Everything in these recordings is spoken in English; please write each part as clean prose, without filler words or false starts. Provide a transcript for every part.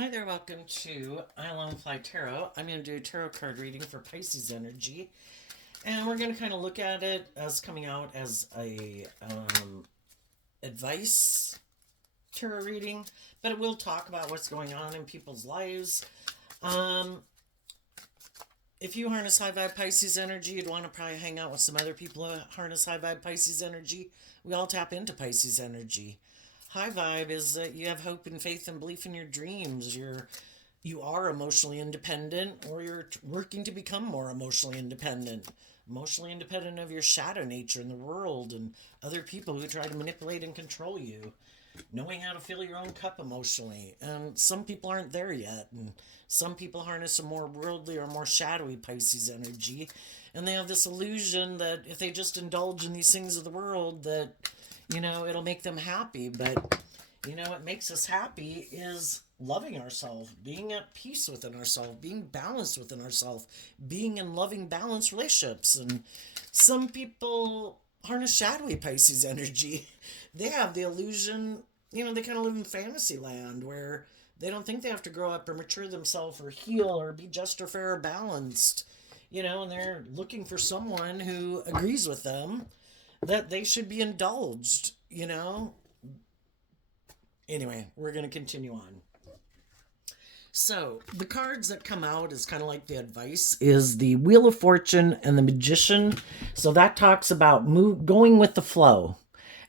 Hi there, welcome to I Alone Fly Tarot. I'm going to do a tarot card reading for Pisces energy, and we're going to kind of look at it as coming out as a advice tarot reading, but it will talk about what's going on in people's lives. Um, if you harness high vibe Pisces energy, you'd want to probably hang out with some other people who harness high vibe Pisces energy. We all tap into Pisces energy. High vibe is that you have hope and faith and belief in your dreams. You are emotionally independent, or you're working to become more emotionally independent of your shadow nature in the world and other people who try to manipulate and control you, knowing how to fill your own cup emotionally. And some people aren't there yet, and some people harness a more worldly or more shadowy Pisces energy, and they have this illusion that if they just indulge in these things of the world, that it'll make them happy. But what makes us happy is loving ourselves, being at peace within ourselves, being balanced within ourselves, being in loving, balanced relationships. And some people harness shadowy Pisces energy. They have the illusion, they kind of live in fantasy land where they don't think they have to grow up or mature themselves or heal or be just or fair or balanced, and they're looking for someone who agrees with them that they should be indulged. Anyway, we're going to continue on. So, the cards that come out is kind of like the advice is the Wheel of Fortune and the Magician. So that talks about going with the flow,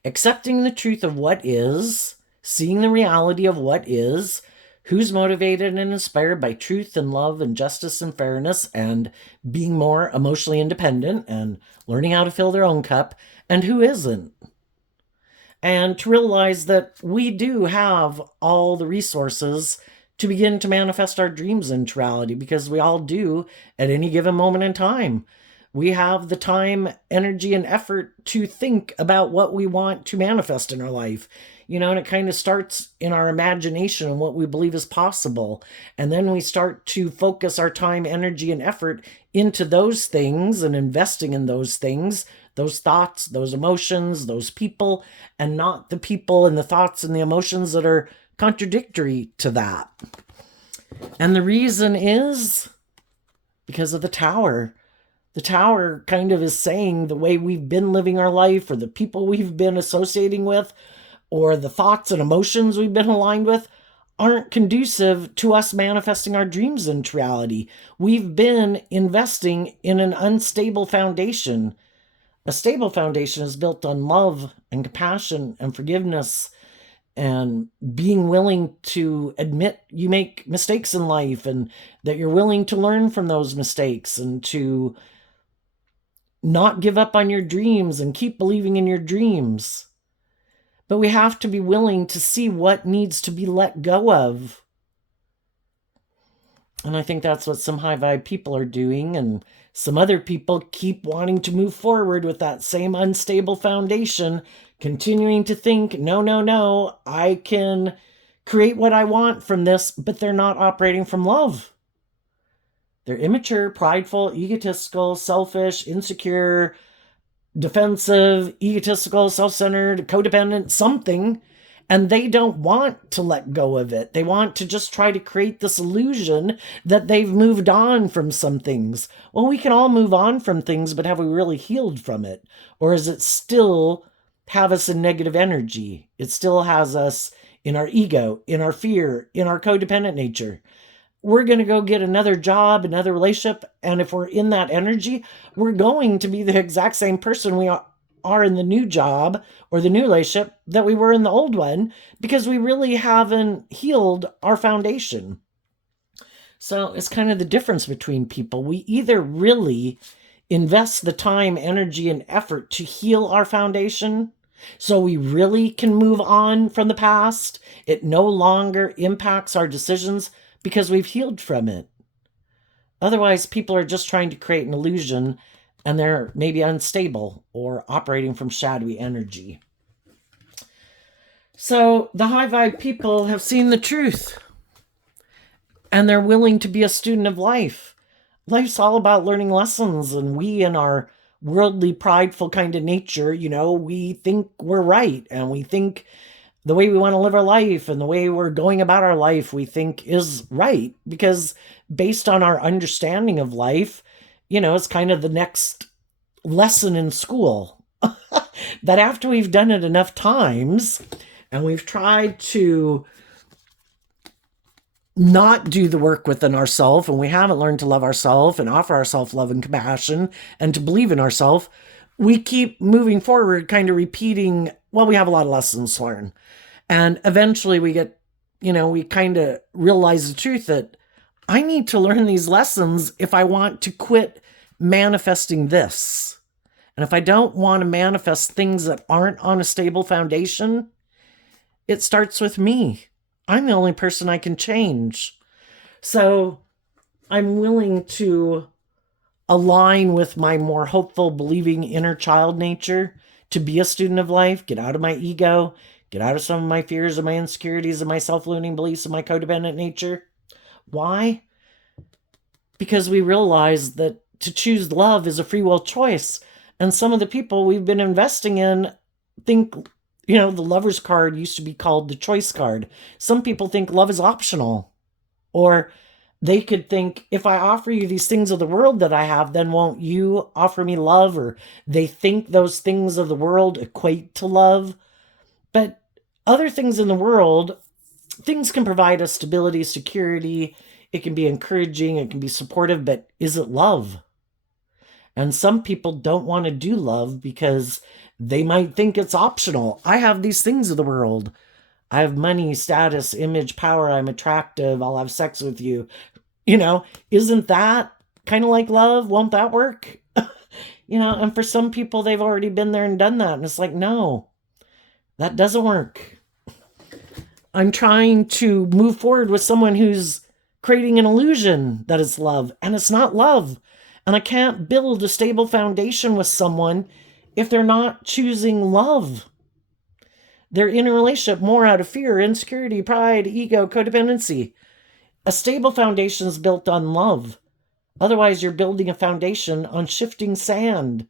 accepting the truth of what is, seeing the reality of what is, who's motivated and inspired by truth and love and justice and fairness, and being more emotionally independent and learning how to fill their own cup, and who isn't. And to realize that we do have all the resources to begin to manifest our dreams into reality, because we all do at any given moment in time. We have the time, energy, and effort to think about what we want to manifest in our life. And it kind of starts in our imagination and what we believe is possible. And then we start to focus our time, energy, and effort into those things and investing in those things, those thoughts, those emotions, those people, and not the people and the thoughts and the emotions that are contradictory to that. And the reason is because of the Tower. The Tower kind of is saying the way we've been living our life, or the people we've been associating with, or the thoughts and emotions we've been aligned with aren't conducive to us manifesting our dreams into reality. We've been investing in an unstable foundation. A stable foundation is built on love and compassion and forgiveness and being willing to admit you make mistakes in life, and that you're willing to learn from those mistakes, and to not give up on your dreams and keep believing in your dreams. But we have to be willing to see what needs to be let go of. And I think that's what some high vibe people are doing. And some other people keep wanting to move forward with that same unstable foundation, continuing to think, no, I can create what I want from this, but they're not operating from love. They're immature, prideful, egotistical, selfish, insecure, defensive, egotistical, self-centered, codependent, something, and they don't want to let go of it. They want to just try to create this illusion that they've moved on from some things. Well, we can all move on from things, but have we really healed from it? Or is it still have us in negative energy? It still has us in our ego, in our fear, in our codependent nature. We're going to go get another job, another relationship, and if we're in that energy, we're going to be the exact same person we are in the new job or the new relationship that we were in the old one, because we really haven't healed our foundation. So it's kind of the difference between people. We either really invest the time, energy, and effort to heal our foundation, so we really can move on from the past. It no longer impacts our decisions because we've healed from it. Otherwise, people are just trying to create an illusion, and they're maybe unstable or operating from shadowy energy. So the high vibe people have seen the truth, and they're willing to be a student of life. Life's all about learning lessons, and we in our worldly, prideful kind of nature, we think we're right, and we think the way we want to live our life and the way we're going about our life we think is right, because based on our understanding of life, it's kind of the next lesson in school that after we've done it enough times and we've tried to not do the work within ourselves and we haven't learned to love ourselves and offer ourselves love and compassion and to believe in ourselves, we keep moving forward, kind of repeating, well, we have a lot of lessons to learn. And eventually we get, we kind of realize the truth that I need to learn these lessons if I want to quit manifesting this. And if I don't want to manifest things that aren't on a stable foundation, it starts with me. I'm the only person I can change. So I'm willing to align with my more hopeful, believing inner child nature to be a student of life, get out of my ego, get out of some of my fears and my insecurities and my self-limiting beliefs and my codependent nature. Why? Because we realize that to choose love is a free will choice. And some of the people we've been investing in think, the lover's card used to be called the choice card. Some people think love is optional. Or they could think, if I offer you these things of the world that I have, then won't you offer me love? Or they think those things of the world equate to love. But other things in the world, things can provide us stability, security. It can be encouraging. It can be supportive. But is it love? And some people don't want to do love because they might think it's optional. I have these things of the world. I have money, status, image, power. I'm attractive. I'll have sex with you. Isn't that kind of like love? Won't that work? And for some people, they've already been there and done that. And it's like, no, that doesn't work. I'm trying to move forward with someone who's creating an illusion that it's love, and it's not love. And I can't build a stable foundation with someone if they're not choosing love. They're in a relationship more out of fear, insecurity, pride, ego, codependency. A stable foundation is built on love. Otherwise, you're building a foundation on shifting sand.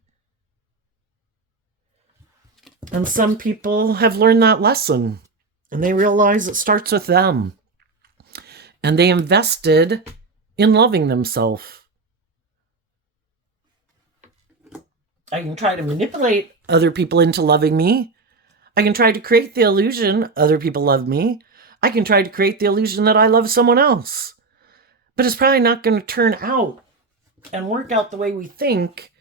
And some people have learned that lesson, and they realize it starts with them. And they invested in loving themselves. I can try to manipulate other people into loving me. I can try to create the illusion other people love me. I can try to create the illusion that I love someone else. But it's probably not going to turn out and work out the way we think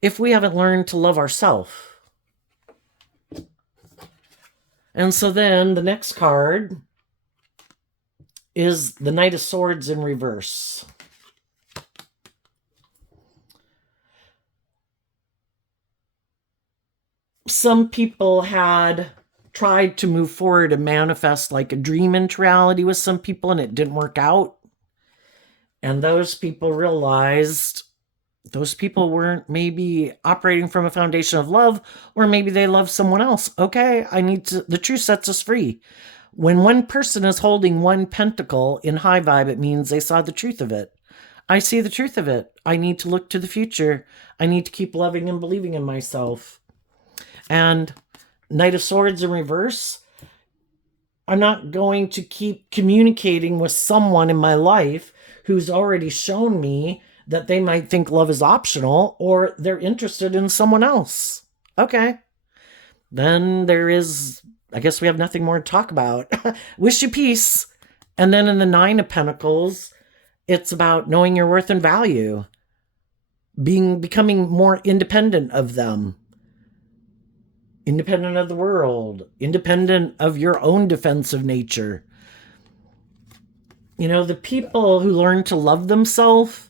if we haven't learned to love ourselves. And so then the next card is the Knight of Swords in reverse. Some people had tried to move forward and manifest like a dream into reality with some people, and it didn't work out. And those people realized those people weren't maybe operating from a foundation of love, or maybe they love someone else. Okay, the truth sets us free. When one person is holding one pentacle in high vibe, it means they saw the truth of it. I see the truth of it. I need to look to the future. I need to keep loving and believing in myself. And Knight of Swords in reverse, I'm not going to keep communicating with someone in my life who's already shown me that they might think love is optional, or they're interested in someone else. Okay. Then I guess we have nothing more to talk about. Wish you peace. And then in the Nine of Pentacles, it's about knowing your worth and value, becoming more independent of them, independent of the world, independent of your own defensive nature. The people who learn to love themselves,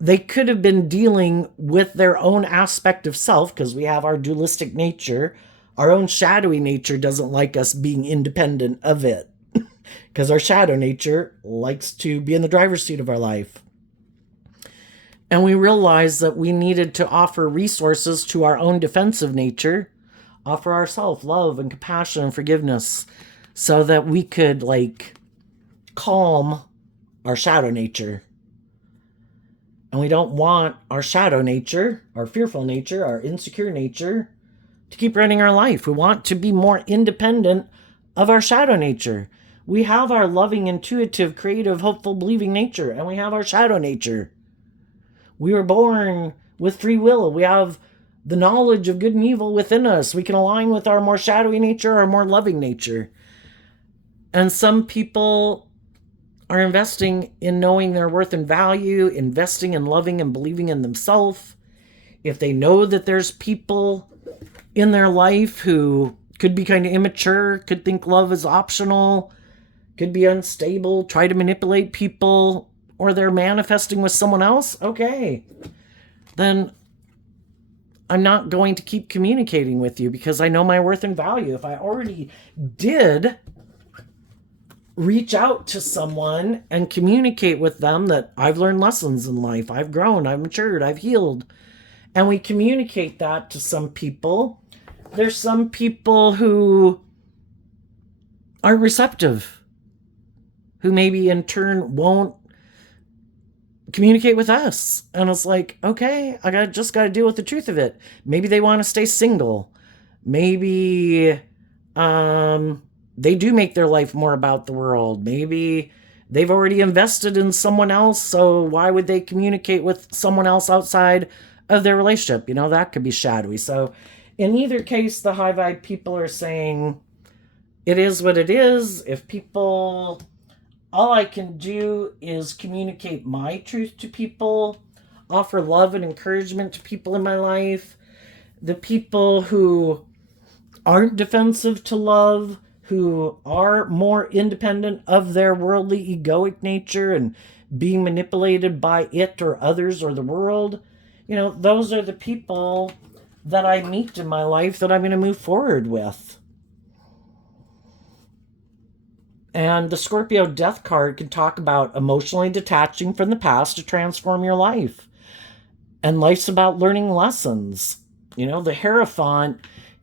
they could have been dealing with their own aspect of self, because we have our dualistic nature. Our own shadowy nature doesn't like us being independent of it, because our shadow nature likes to be in the driver's seat of our life. And we realized that we needed to offer resources to our own defensive nature, offer ourselves love and compassion and forgiveness, so that we could calm our shadow nature. And we don't want our shadow nature, our fearful nature, our insecure nature to keep running our life. We want to be more independent of our shadow nature. We have our loving, intuitive, creative, hopeful, believing nature, and we have our shadow nature. We were born with free will. We have the knowledge of good and evil within us. We can align with our more shadowy nature, our more loving nature. And some people are investing in knowing their worth and value, investing in loving and believing in themselves. If they know that there's people in their life who could be kind of immature, could think love is optional, could be unstable, try to manipulate people, or they're manifesting with someone else, okay, then I'm not going to keep communicating with you because I know my worth and value. If I already did reach out to someone and communicate with them that I've learned lessons in life, I've grown, I've matured, I've healed, and we communicate that to some people, there's some people who aren't receptive, who maybe in turn won't communicate with us. And it's like, okay, I just got to deal with the truth of it. Maybe they want to stay single. Maybe they do make their life more about the world. Maybe they've already invested in someone else, so why would they communicate with someone else outside of their relationship? That could be shadowy. So in either case, the high vibe people are saying it is what it is. If people, all I can do is communicate my truth to people, offer love and encouragement to people in my life. The people who aren't defensive to love, who are more independent of their worldly egoic nature and being manipulated by it or others or the world, those are the people that I meet in my life that I'm going to move forward with. And the Scorpio Death card can talk about emotionally detaching from the past to transform your life. And life's about learning lessons. The Hierophant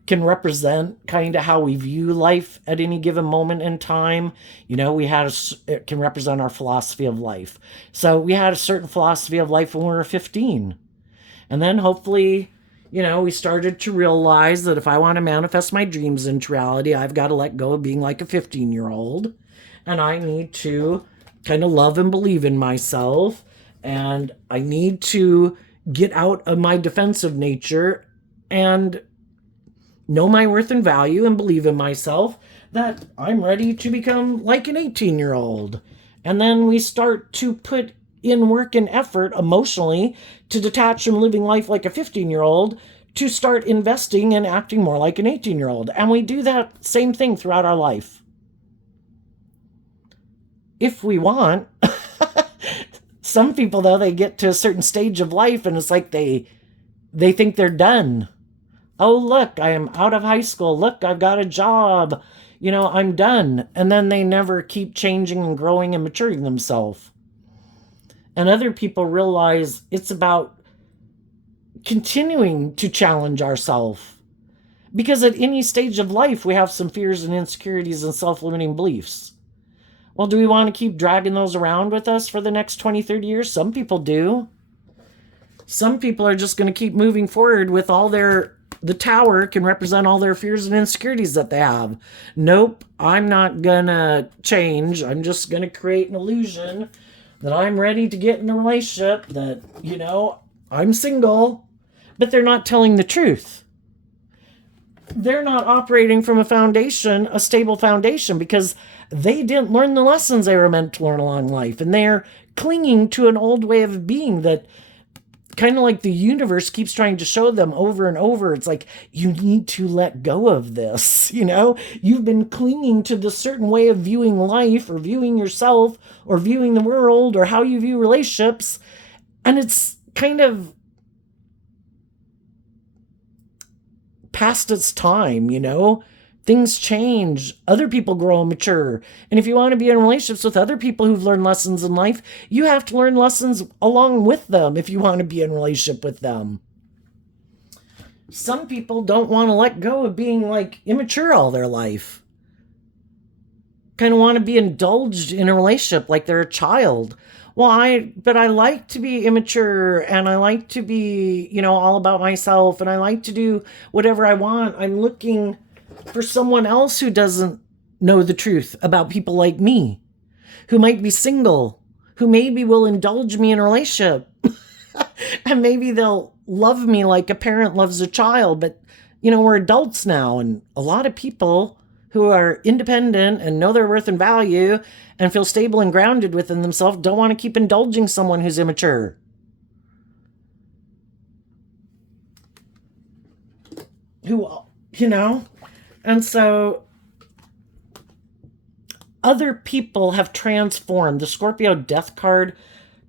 can represent kind of how we view life at any given moment in time. It can represent our philosophy of life. So we had a certain philosophy of life when we were 15. And then hopefully, we started to realize that if I want to manifest my dreams into reality, I've got to let go of being like a 15-year-old. And I need to kind of love and believe in myself. And I need to get out of my defensive nature and know my worth and value and believe in myself that I'm ready to become like an 18-year-old. And then we start to put in work and effort emotionally to detach from living life like a 15-year-old to start investing and acting more like an 18-year-old. And we do that same thing throughout our life. If we want. Some people, though, they get to a certain stage of life and it's like they think they're done. Oh, look, I am out of high school. Look, I've got a job. I'm done. And then they never keep changing and growing and maturing themselves. And other people realize it's about continuing to challenge ourselves. Because at any stage of life, we have some fears and insecurities and self-limiting beliefs. Well, do we want to keep dragging those around with us for the next 20, 30 years? Some people do. Some people are just going to keep moving forward with the tower can represent all their fears and insecurities that they have. Nope, I'm not going to change. I'm just going to create an illusion that I'm ready to get in a relationship, that, I'm single. But they're not telling the truth. They're not operating from a stable foundation, because they didn't learn the lessons they were meant to learn along life. And they're clinging to an old way of being that kind of like the universe keeps trying to show them over and over. It's like, you need to let go of this. You've been clinging to this certain way of viewing life or viewing yourself or viewing the world or how you view relationships. And it's kind of past its time, Things change. Other people grow and mature. And if you want to be in relationships with other people who've learned lessons in life, you have to learn lessons along with them if you want to be in a relationship with them. Some people don't want to let go of being immature all their life. Kind of want to be indulged in a relationship like they're a child. But I like to be immature and I like to be, all about myself and I like to do whatever I want. I'm looking for someone else who doesn't know the truth about people like me, who might be single, who maybe will indulge me in a relationship. And maybe they'll love me like a parent loves a child. But, we're adults now. And a lot of people who are independent and know their worth and value and feel stable and grounded within themselves don't want to keep indulging someone who's immature. And so other people have transformed. The Scorpio death card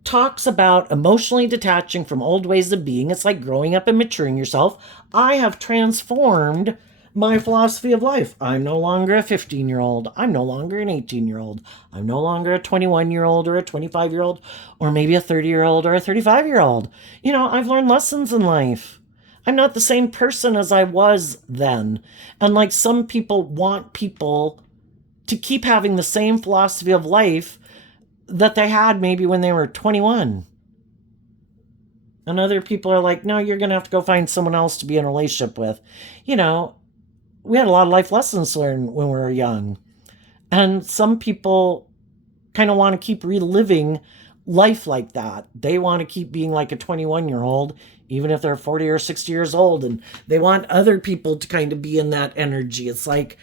talks about emotionally detaching from old ways of being. It's like growing up and maturing yourself. I have transformed my philosophy of life. I'm no longer a 15-year-old. I'm no longer an 18-year-old. I'm no longer a 21-year-old or a 25-year-old or maybe a 30-year-old or a 35-year-old. I've learned lessons in life. I'm not the same person as I was then. And like some people want people to keep having the same philosophy of life that they had maybe when they were 21. And other people are like, no, you're going to have to go find someone else to be in a relationship with. We had a lot of life lessons to learn when we were young. And some people kind of want to keep reliving life like that. They want to keep being like a 21-year-old, even if they're 40 or 60 years old. And they want other people to kind of be in that energy. It's like,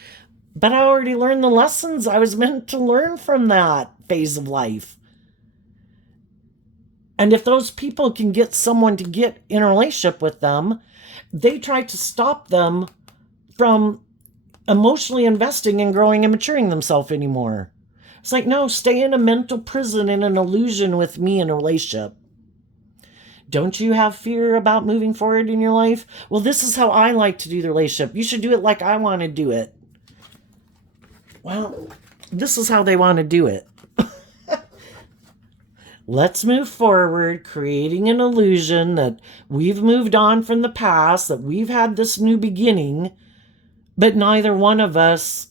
but I already learned the lessons I was meant to learn from that phase of life. And if those people can get someone to get in a relationship with them, they try to stop them from emotionally investing and growing and maturing themselves anymore. It's like, no, stay in a mental prison in an illusion with me in a relationship. Don't you have fear about moving forward in your life? Well, this is how I like to do the relationship. You should do it like I want to do it. Well, this is how they want to do it. Let's move forward, creating an illusion that we've moved on from the past, that we've had this new beginning, but neither one of us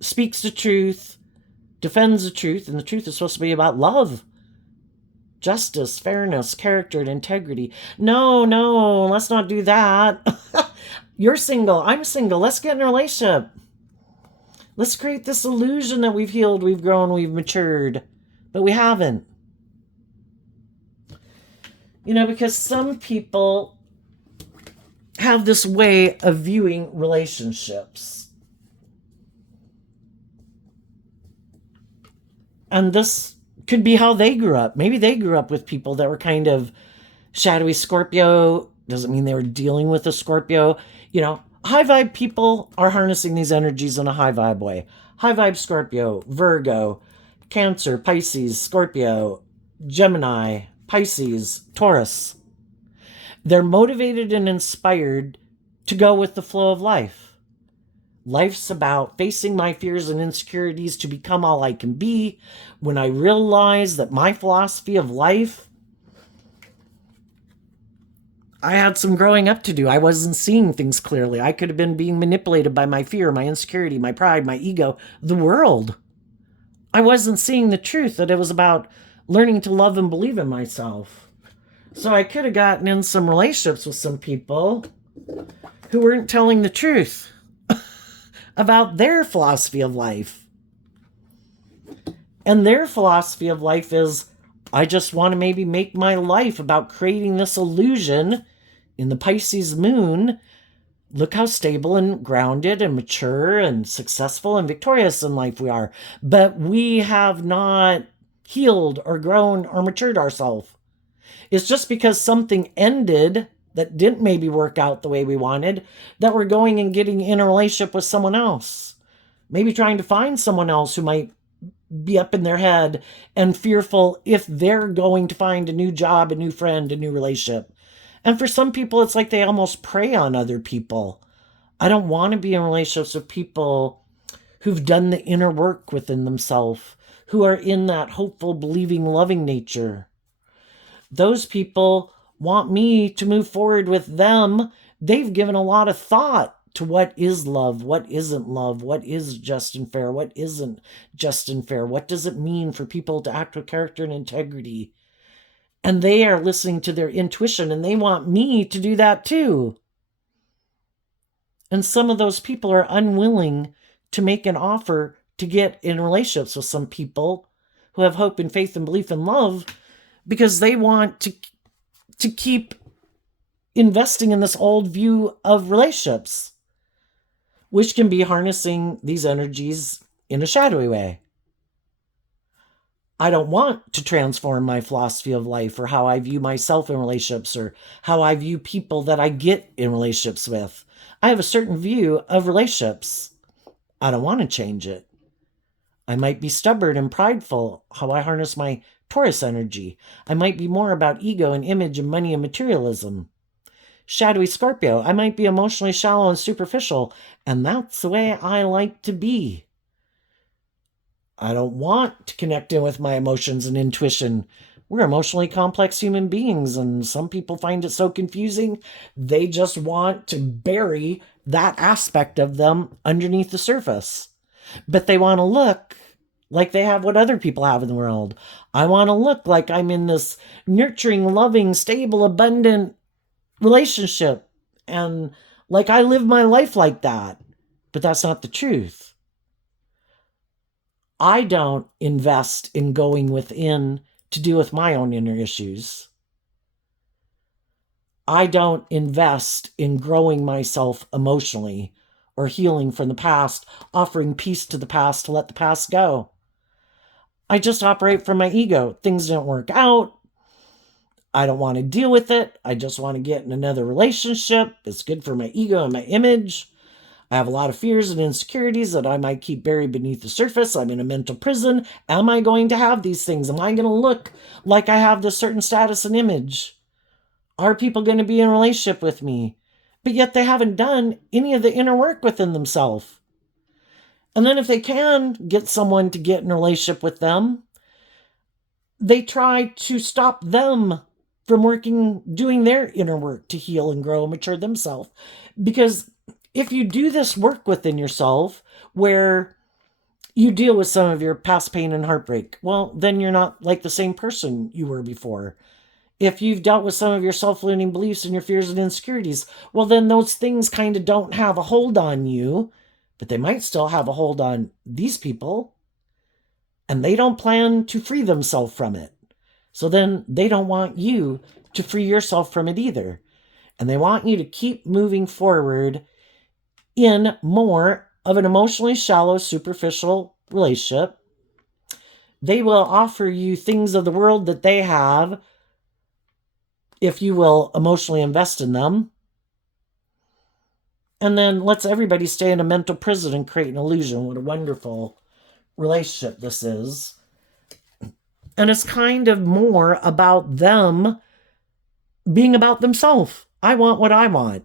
speaks the truth, defends the truth, and the truth is supposed to be about love, justice, fairness, character, and integrity. No, let's not do that. You're single, I'm single, let's get in a relationship. Let's create this illusion that we've healed, we've grown, we've matured, but we haven't. Because some people have this way of viewing relationships. And this could be how they grew up. Maybe they grew up with people that were kind of shadowy Scorpio. Doesn't mean they were dealing with a Scorpio. High vibe people are harnessing these energies in a high vibe way. High vibe Scorpio, Virgo, Cancer, Pisces, Scorpio, Gemini, Pisces, Taurus. They're motivated and inspired to go with the flow of life. Life's about facing my fears and insecurities to become all I can be. When I realize that my philosophy of life, I had some growing up to do. I wasn't seeing things clearly. I could have been being manipulated by my fear, my insecurity, my pride, my ego, the world. I wasn't seeing the truth, that it was about learning to love and believe in myself. So I could have gotten in some relationships with some people who weren't telling the truth about their philosophy of life. And their philosophy of life is, I just want to maybe make my life about creating this illusion in the Pisces moon. Look how stable and grounded and mature and successful and victorious in life we are. But we have not healed or grown or matured ourselves. It's just because something ended that didn't maybe work out the way we wanted that we're going and getting in a relationship with someone else. Maybe trying to find someone else who might be up in their head and fearful if they're going to find a new job, a new friend, a new relationship. And for some people, it's like they almost prey on other people. I don't want to be in relationships with people who've done the inner work within themselves, who are in that hopeful, believing, loving nature. Those people want me to move forward with them. They've given a lot of thought to what is love, what isn't love, what is just and fair, what isn't just and fair, what does it mean for people to act with character and integrity. And they are listening to their intuition, and they want me to do that too. And some of those people are unwilling to make an offer to get in relationships with some people who have hope and faith and belief and love, because they want to keep investing in this old view of relationships, which can be harnessing these energies in a shadowy way. I don't want to transform my philosophy of life or how I view myself in relationships or how I view people that I get in relationships with. I have a certain view of relationships. I don't want to change it. I might be stubborn and prideful, how I harness my Taurus energy. I might be more about ego and image and money and materialism. Shadowy Scorpio, I might be emotionally shallow and superficial, and that's the way I like to be. I don't want to connect in with my emotions and intuition. We're emotionally complex human beings, and some people find it so confusing, they just want to bury that aspect of them underneath the surface. But they want to look like they have what other people have in the world. I want to look like I'm in this nurturing, loving, stable, abundant relationship, and like I live my life like that. But that's not the truth. I don't invest in going within to deal with my own inner issues. I don't invest in growing myself emotionally or healing from the past, offering peace to the past to let the past go. I just operate from my ego. Things don't work out. I don't want to deal with it. I just want to get in another relationship. It's good for my ego and my image. I have a lot of fears and insecurities that I might keep buried beneath the surface. I'm in a mental prison. Am I going to have these things? Am I going to look like I have this certain status and image? Are people going to be in a relationship with me? But yet they haven't done any of the inner work within themselves. And then if they can get someone to get in a relationship with them, they try to stop them from doing their inner work to heal and grow and mature themselves. Because if you do this work within yourself, where you deal with some of your past pain and heartbreak, well, then you're not like the same person you were before. If you've dealt with some of your self-limiting beliefs and your fears and insecurities, well, then those things kind of don't have a hold on you, but they might still have a hold on these people, and they don't plan to free themselves from it. So then they don't want you to free yourself from it either. And they want you to keep moving forward in more of an emotionally shallow, superficial relationship. They will offer you things of the world that they have if you will emotionally invest in them. And then lets everybody stay in a mental prison and create an illusion. What a wonderful relationship this is. And it's kind of more about them being about themselves. I want what I want.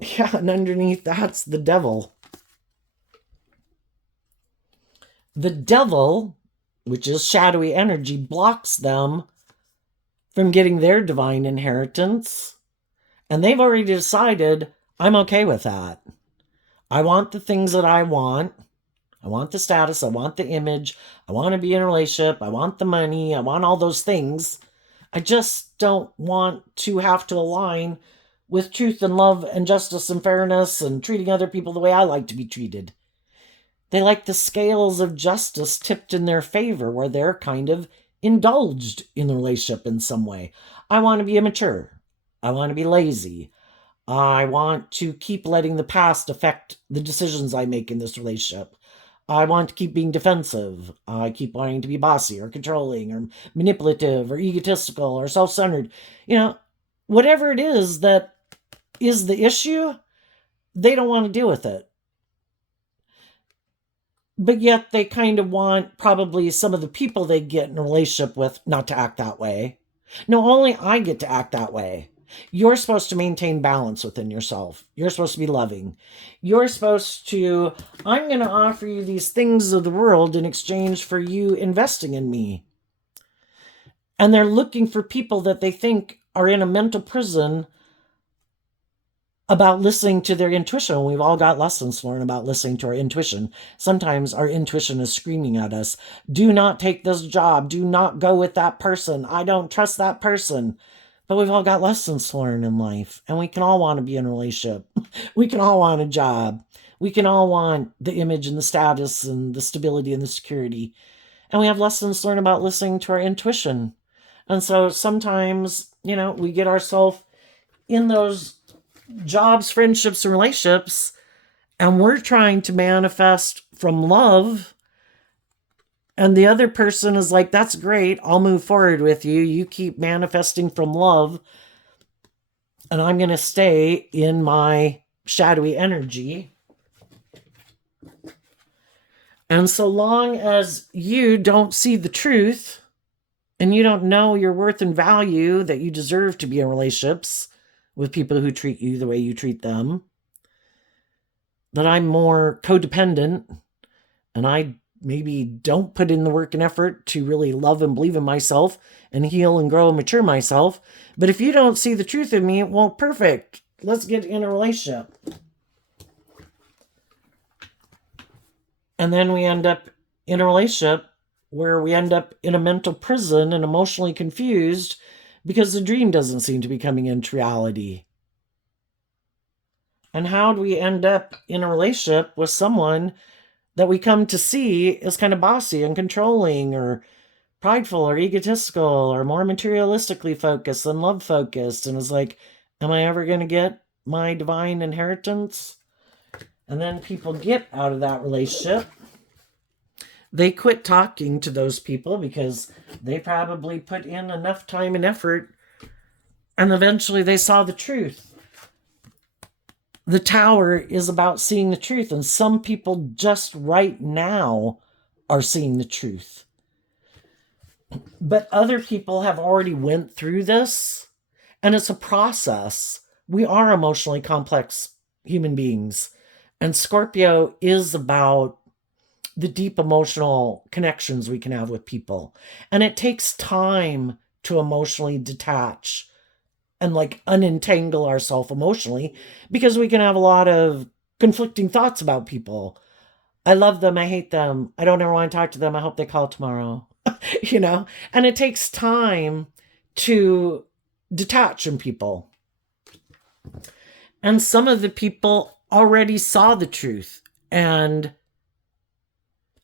Yeah, and underneath that's the devil. The devil, which is shadowy energy, blocks them from getting their divine inheritance. And they've already decided, I'm okay with that. I want the things that I want. I want the status. I want the image. I want to be in a relationship. I want the money. I want all those things. I just don't want to have to align with truth and love and justice and fairness and treating other people the way I like to be treated. They like the scales of justice tipped in their favor, where they're kind of indulged in the relationship in some way. I want to be immature. I want to be lazy. I want to keep letting the past affect the decisions I make in this relationship. I want to keep being defensive. I keep wanting to be bossy or controlling or manipulative or egotistical or self-centered. Whatever it is that is the issue, they don't want to deal with it. But yet they kind of want probably some of the people they get in a relationship with not to act that way. No, only I get to act that way. You're supposed to maintain balance within yourself. You're supposed to be loving. You're supposed to, I'm going to offer you these things of the world in exchange for you investing in me. And they're looking for people that they think are in a mental prison about listening to their intuition. We've all got lessons to learn about listening to our intuition. Sometimes our intuition is screaming at us, do not take this job. Do not go with that person. I don't trust that person. But we've all got lessons to learn in life, and we can all want to be in a relationship. We can all want a job. We can all want the image and the status and the stability and the security. And we have lessons to learn about listening to our intuition. And so sometimes, we get ourselves in those jobs, friendships, and relationships, and we're trying to manifest from love. And the other person is like, that's great. I'll move forward with you. You keep manifesting from love. And I'm going to stay in my shadowy energy. And so long as you don't see the truth and you don't know your worth and value, that you deserve to be in relationships with people who treat you the way you treat them, that I'm more codependent and I maybe don't put in the work and effort to really love and believe in myself and heal and grow and mature myself. But if you don't see the truth in me, well, perfect. Let's get in a relationship. And then we end up in a relationship where we end up in a mental prison and emotionally confused because the dream doesn't seem to be coming into reality. And how do we end up in a relationship with someone that we come to see is kind of bossy and controlling or prideful or egotistical or more materialistically focused than love focused, and is like, am I ever going to get my divine inheritance? And then people get out of that relationship. They quit talking to those people because they probably put in enough time and effort, and eventually they saw the truth. The tower is about seeing the truth, and some people just right now are seeing the truth. But other people have already went through this, and it's a process. We are emotionally complex human beings, and Scorpio is about the deep emotional connections we can have with people. And it takes time to emotionally detach and unentangle ourselves emotionally, because we can have a lot of conflicting thoughts about people. I love them. I hate them. I don't ever want to talk to them. I hope they call tomorrow. And it takes time to detach from people. And some of the people already saw the truth, and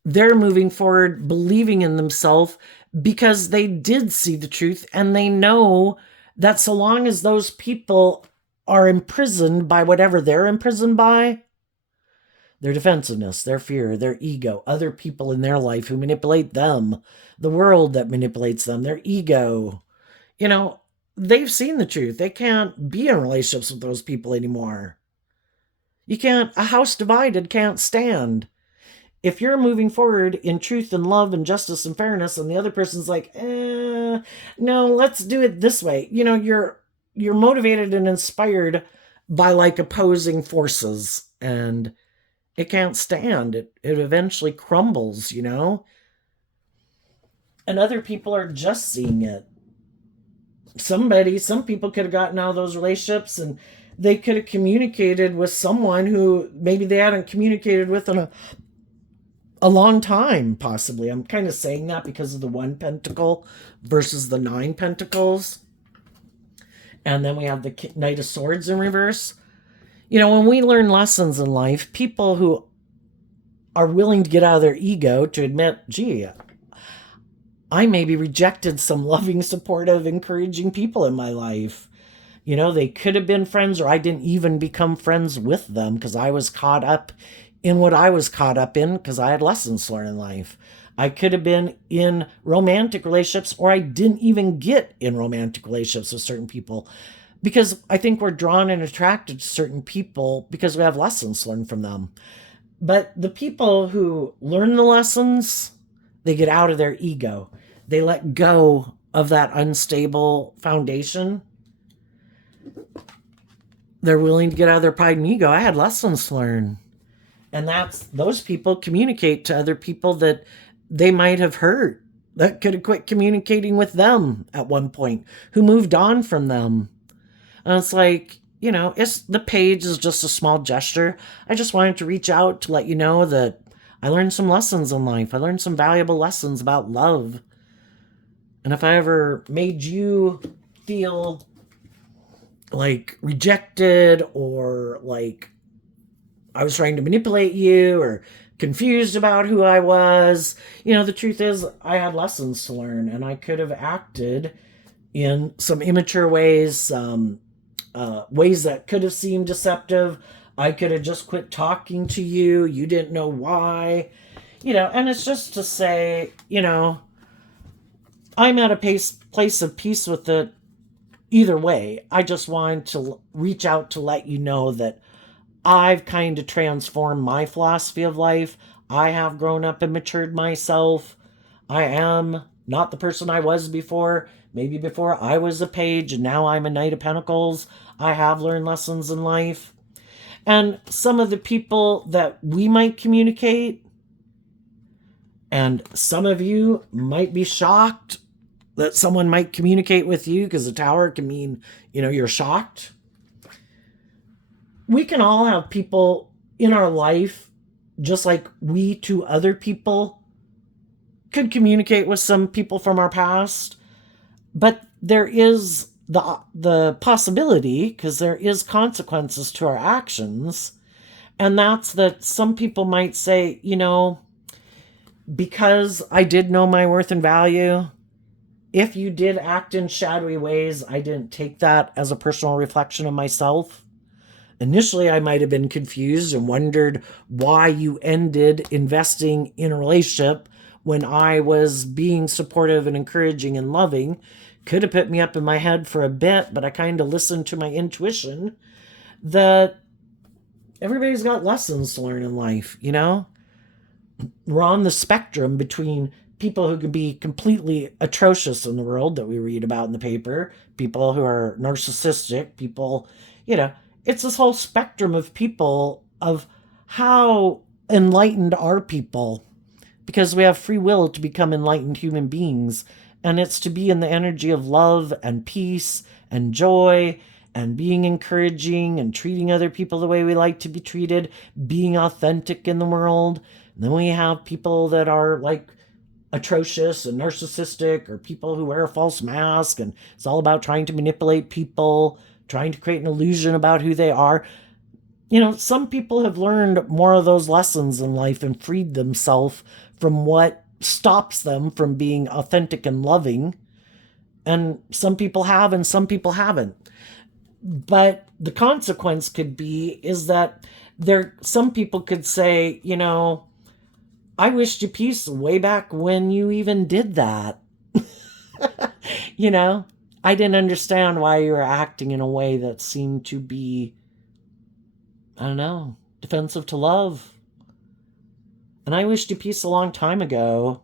they're moving forward believing in themselves because they did see the truth, and they know that so long as those people are imprisoned by whatever they're imprisoned by, their defensiveness, their fear, their ego, other people in their life who manipulate them, the world that manipulates them, their ego, they've seen the truth. They can't be in relationships with those people anymore. A house divided can't stand. If you're moving forward in truth and love and justice and fairness, and the other person's like, no, let's do it this way. You're motivated and inspired by opposing forces, and it can't stand. It eventually crumbles, And other people are just seeing it. Some people could have gotten out of those relationships, and they could have communicated with someone who maybe they hadn't communicated with in a long time, possibly. I'm kind of saying that because of the 1 pentacle versus the 9 pentacles. And then we have the Knight of Swords in reverse. When we learn lessons in life, people who are willing to get out of their ego to admit, gee, I maybe rejected some loving, supportive, encouraging people in my life. They could have been friends, or I didn't even become friends with them because I was caught up in what I was caught up in because I had lessons to learn in life. I could have been in romantic relationships, or I didn't even get in romantic relationships with certain people, because I think we're drawn and attracted to certain people because we have lessons to learn from them. But the people who learn the lessons, they get out of their ego. They let go of that unstable foundation. They're willing to get out of their pride and ego. I had lessons to learn. And those people communicate to other people that they might have hurt, that could have quit communicating with them at one point, who moved on from them. And it's like, it's the page is just a small gesture. I just wanted to reach out to let you know that I learned some lessons in life. I learned some valuable lessons about love. And if I ever made you feel like rejected or like I was trying to manipulate you or confused about who I was, the truth is I had lessons to learn and I could have acted in some immature ways, some ways that could have seemed deceptive. I could have just quit talking to you. You didn't know why. And it's just to say, I'm at a place of peace with it either way. I just wanted to reach out to let you know that I've kind of transformed my philosophy of life. I have grown up and matured myself. I am not the person I was before. Maybe before I was a page and now I'm a Knight of Pentacles. I have learned lessons in life. And some of the people that we might communicate, and some of you might be shocked that someone might communicate with you because the tower can mean, you're shocked. We can all have people in our life, just like we to other people could communicate with some people from our past. But there is the possibility, because there is consequences to our actions. And that's that some people might say, because I did know my worth and value, if you did act in shadowy ways, I didn't take that as a personal reflection of myself. Initially, I might have been confused and wondered why you ended investing in a relationship when I was being supportive and encouraging and loving. Could have put me up in my head for a bit, but I kind of listened to my intuition that everybody's got lessons to learn in life, We're on the spectrum between people who can be completely atrocious in the world that we read about in the paper, people who are narcissistic, people, it's this whole spectrum of people, of how enlightened are people, because we have free will to become enlightened human beings. And it's to be in the energy of love and peace and joy and being encouraging and treating other people the way we like to be treated, being authentic in the world. And then we have people that are like atrocious and narcissistic, or people who wear a false mask, and it's all about trying to manipulate people, trying to create an illusion about who they are. Some people have learned more of those lessons in life and freed themselves from what stops them from being authentic and loving. And some people have, and some people haven't. But the consequence could be is that some people could say, I wished you peace way back when you even did that. I didn't understand why you were acting in a way that seemed to be, I don't know, defensive to love. And I wished you peace a long time ago.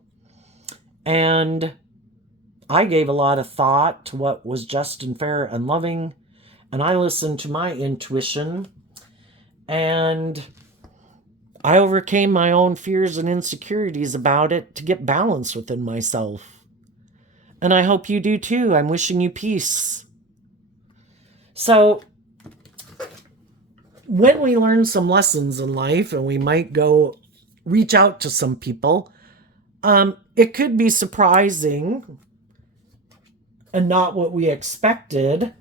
And I gave a lot of thought to what was just and fair and loving. And I listened to my intuition. And I overcame my own fears and insecurities about it to get balance within myself. And I hope you do too. I'm wishing you peace. So, when we learn some lessons in life, and we might go reach out to some people, it could be surprising and not what we expected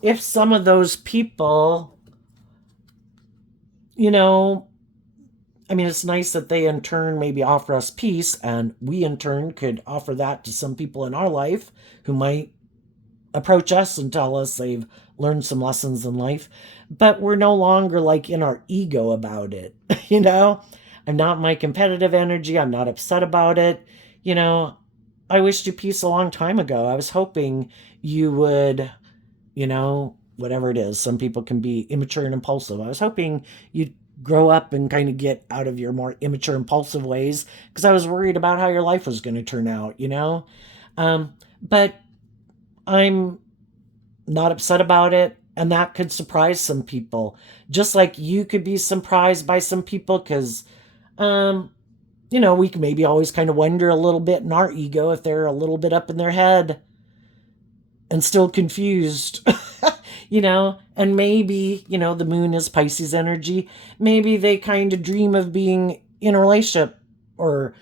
if some of those people, it's nice that they in turn maybe offer us peace, and we in turn could offer that to some people in our life who might approach us and tell us they've learned some lessons in life. But we're no longer like in our ego about it. I'm not in my competitive energy. I'm not upset about it. I wished you peace a long time ago. I was hoping you would, whatever it is. Some people can be immature and impulsive. I was hoping you'd grow up and kind of get out of your more immature, impulsive ways, because I was worried about how your life was going to turn out, But I'm not upset about it, and that could surprise some people. Just like you could be surprised by some people, because, we can maybe always kind of wonder a little bit in our ego if they're a little bit up in their head and still confused. and maybe, the moon is Pisces energy. Maybe they kind of dream of being in a relationship or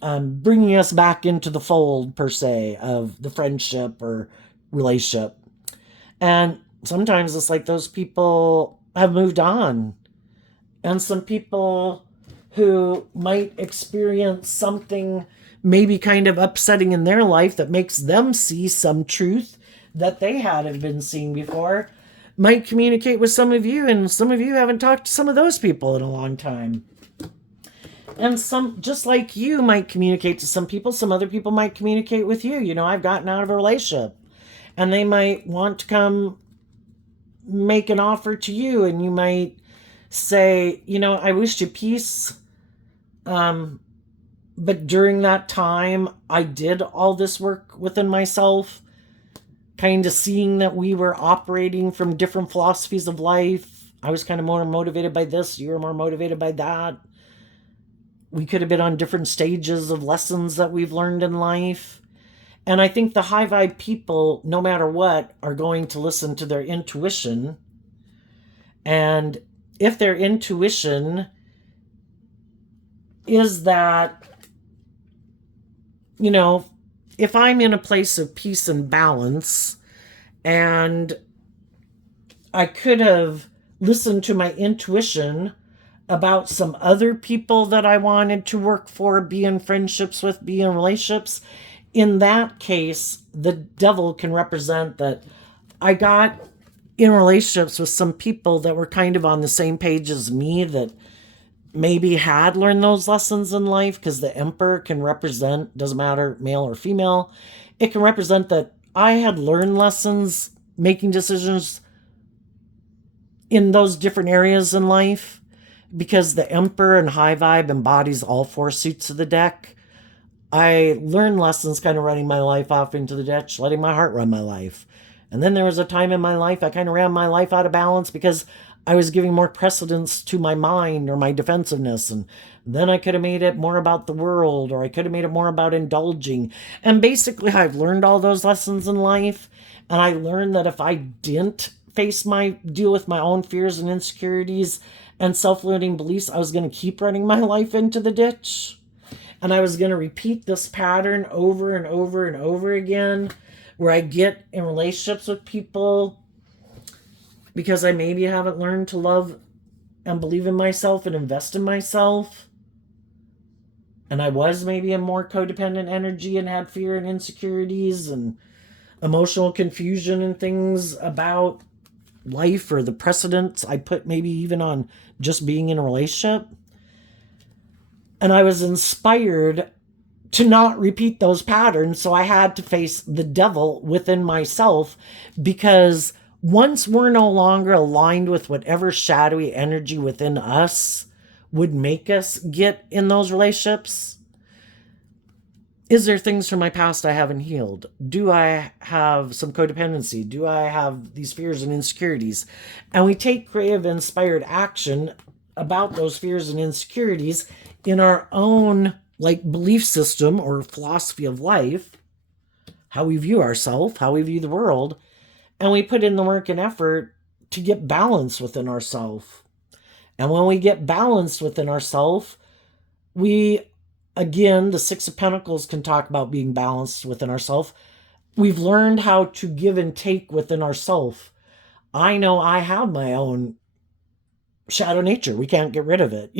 bringing us back into the fold, per se, of the friendship or relationship. And sometimes it's like those people have moved on. And some people who might experience something maybe kind of upsetting in their life that makes them see some truth that they hadn't been seeing before might communicate with some of you, and some of you haven't talked to some of those people in a long time. And some, just like you might communicate to some people, some other people might communicate with you. I've gotten out of a relationship, and they might want to come make an offer to you, and you might say, I wish you peace. But during that time, I did all this work within myself, kind of seeing that we were operating from different philosophies of life. I was kind of more motivated by this. You were more motivated by that. We could have been on different stages of lessons that we've learned in life. And I think the high vibe people, no matter what, are going to listen to their intuition. And if their intuition is that, if I'm in a place of peace and balance, and I could have listened to my intuition about some other people that I wanted to work for, be in friendships with, be in relationships, in that case, the devil can represent that I got in relationships with some people that were kind of on the same page as me, that maybe had learned those lessons in life, because the emperor can represent, doesn't matter male or female, it can represent that I had learned lessons making decisions in those different areas in life, because the emperor and high vibe embodies all four suits of the deck. I learned lessons kind of running my life off into the ditch, letting my heart run my life. And then there was a time in my life I kind of ran my life out of balance because I was giving more precedence to my mind or my defensiveness. And then I could have made it more about the world, or I could have made it more about indulging. And basically, I've learned all those lessons in life. And I learned that if I didn't deal with my own fears and insecurities and self-limiting beliefs, I was going to keep running my life into the ditch. And I was going to repeat this pattern over and over and over again, where I get in relationships with people because I maybe haven't learned to love and believe in myself and invest in myself. And I was maybe in more codependent energy and had fear and insecurities and emotional confusion and things about life, or the precedents I put maybe even on just being in a relationship. And I was inspired to not repeat those patterns, so I had to face the devil within myself, because once we're no longer aligned with whatever shadowy energy within us would make us get in those relationships, is there things from my past I haven't healed? Do I have some codependency? Do I have these fears and insecurities? And we take creative, inspired action about those fears and insecurities in our own belief system or philosophy of life, how we view ourselves, how we view the world, and we put in the work and effort to get balance within ourselves. And when we get balanced within ourselves, again, the Six of Pentacles can talk about being balanced within ourselves. We've learned how to give and take within ourselves. I know I have my own shadow nature. We can't get rid of it.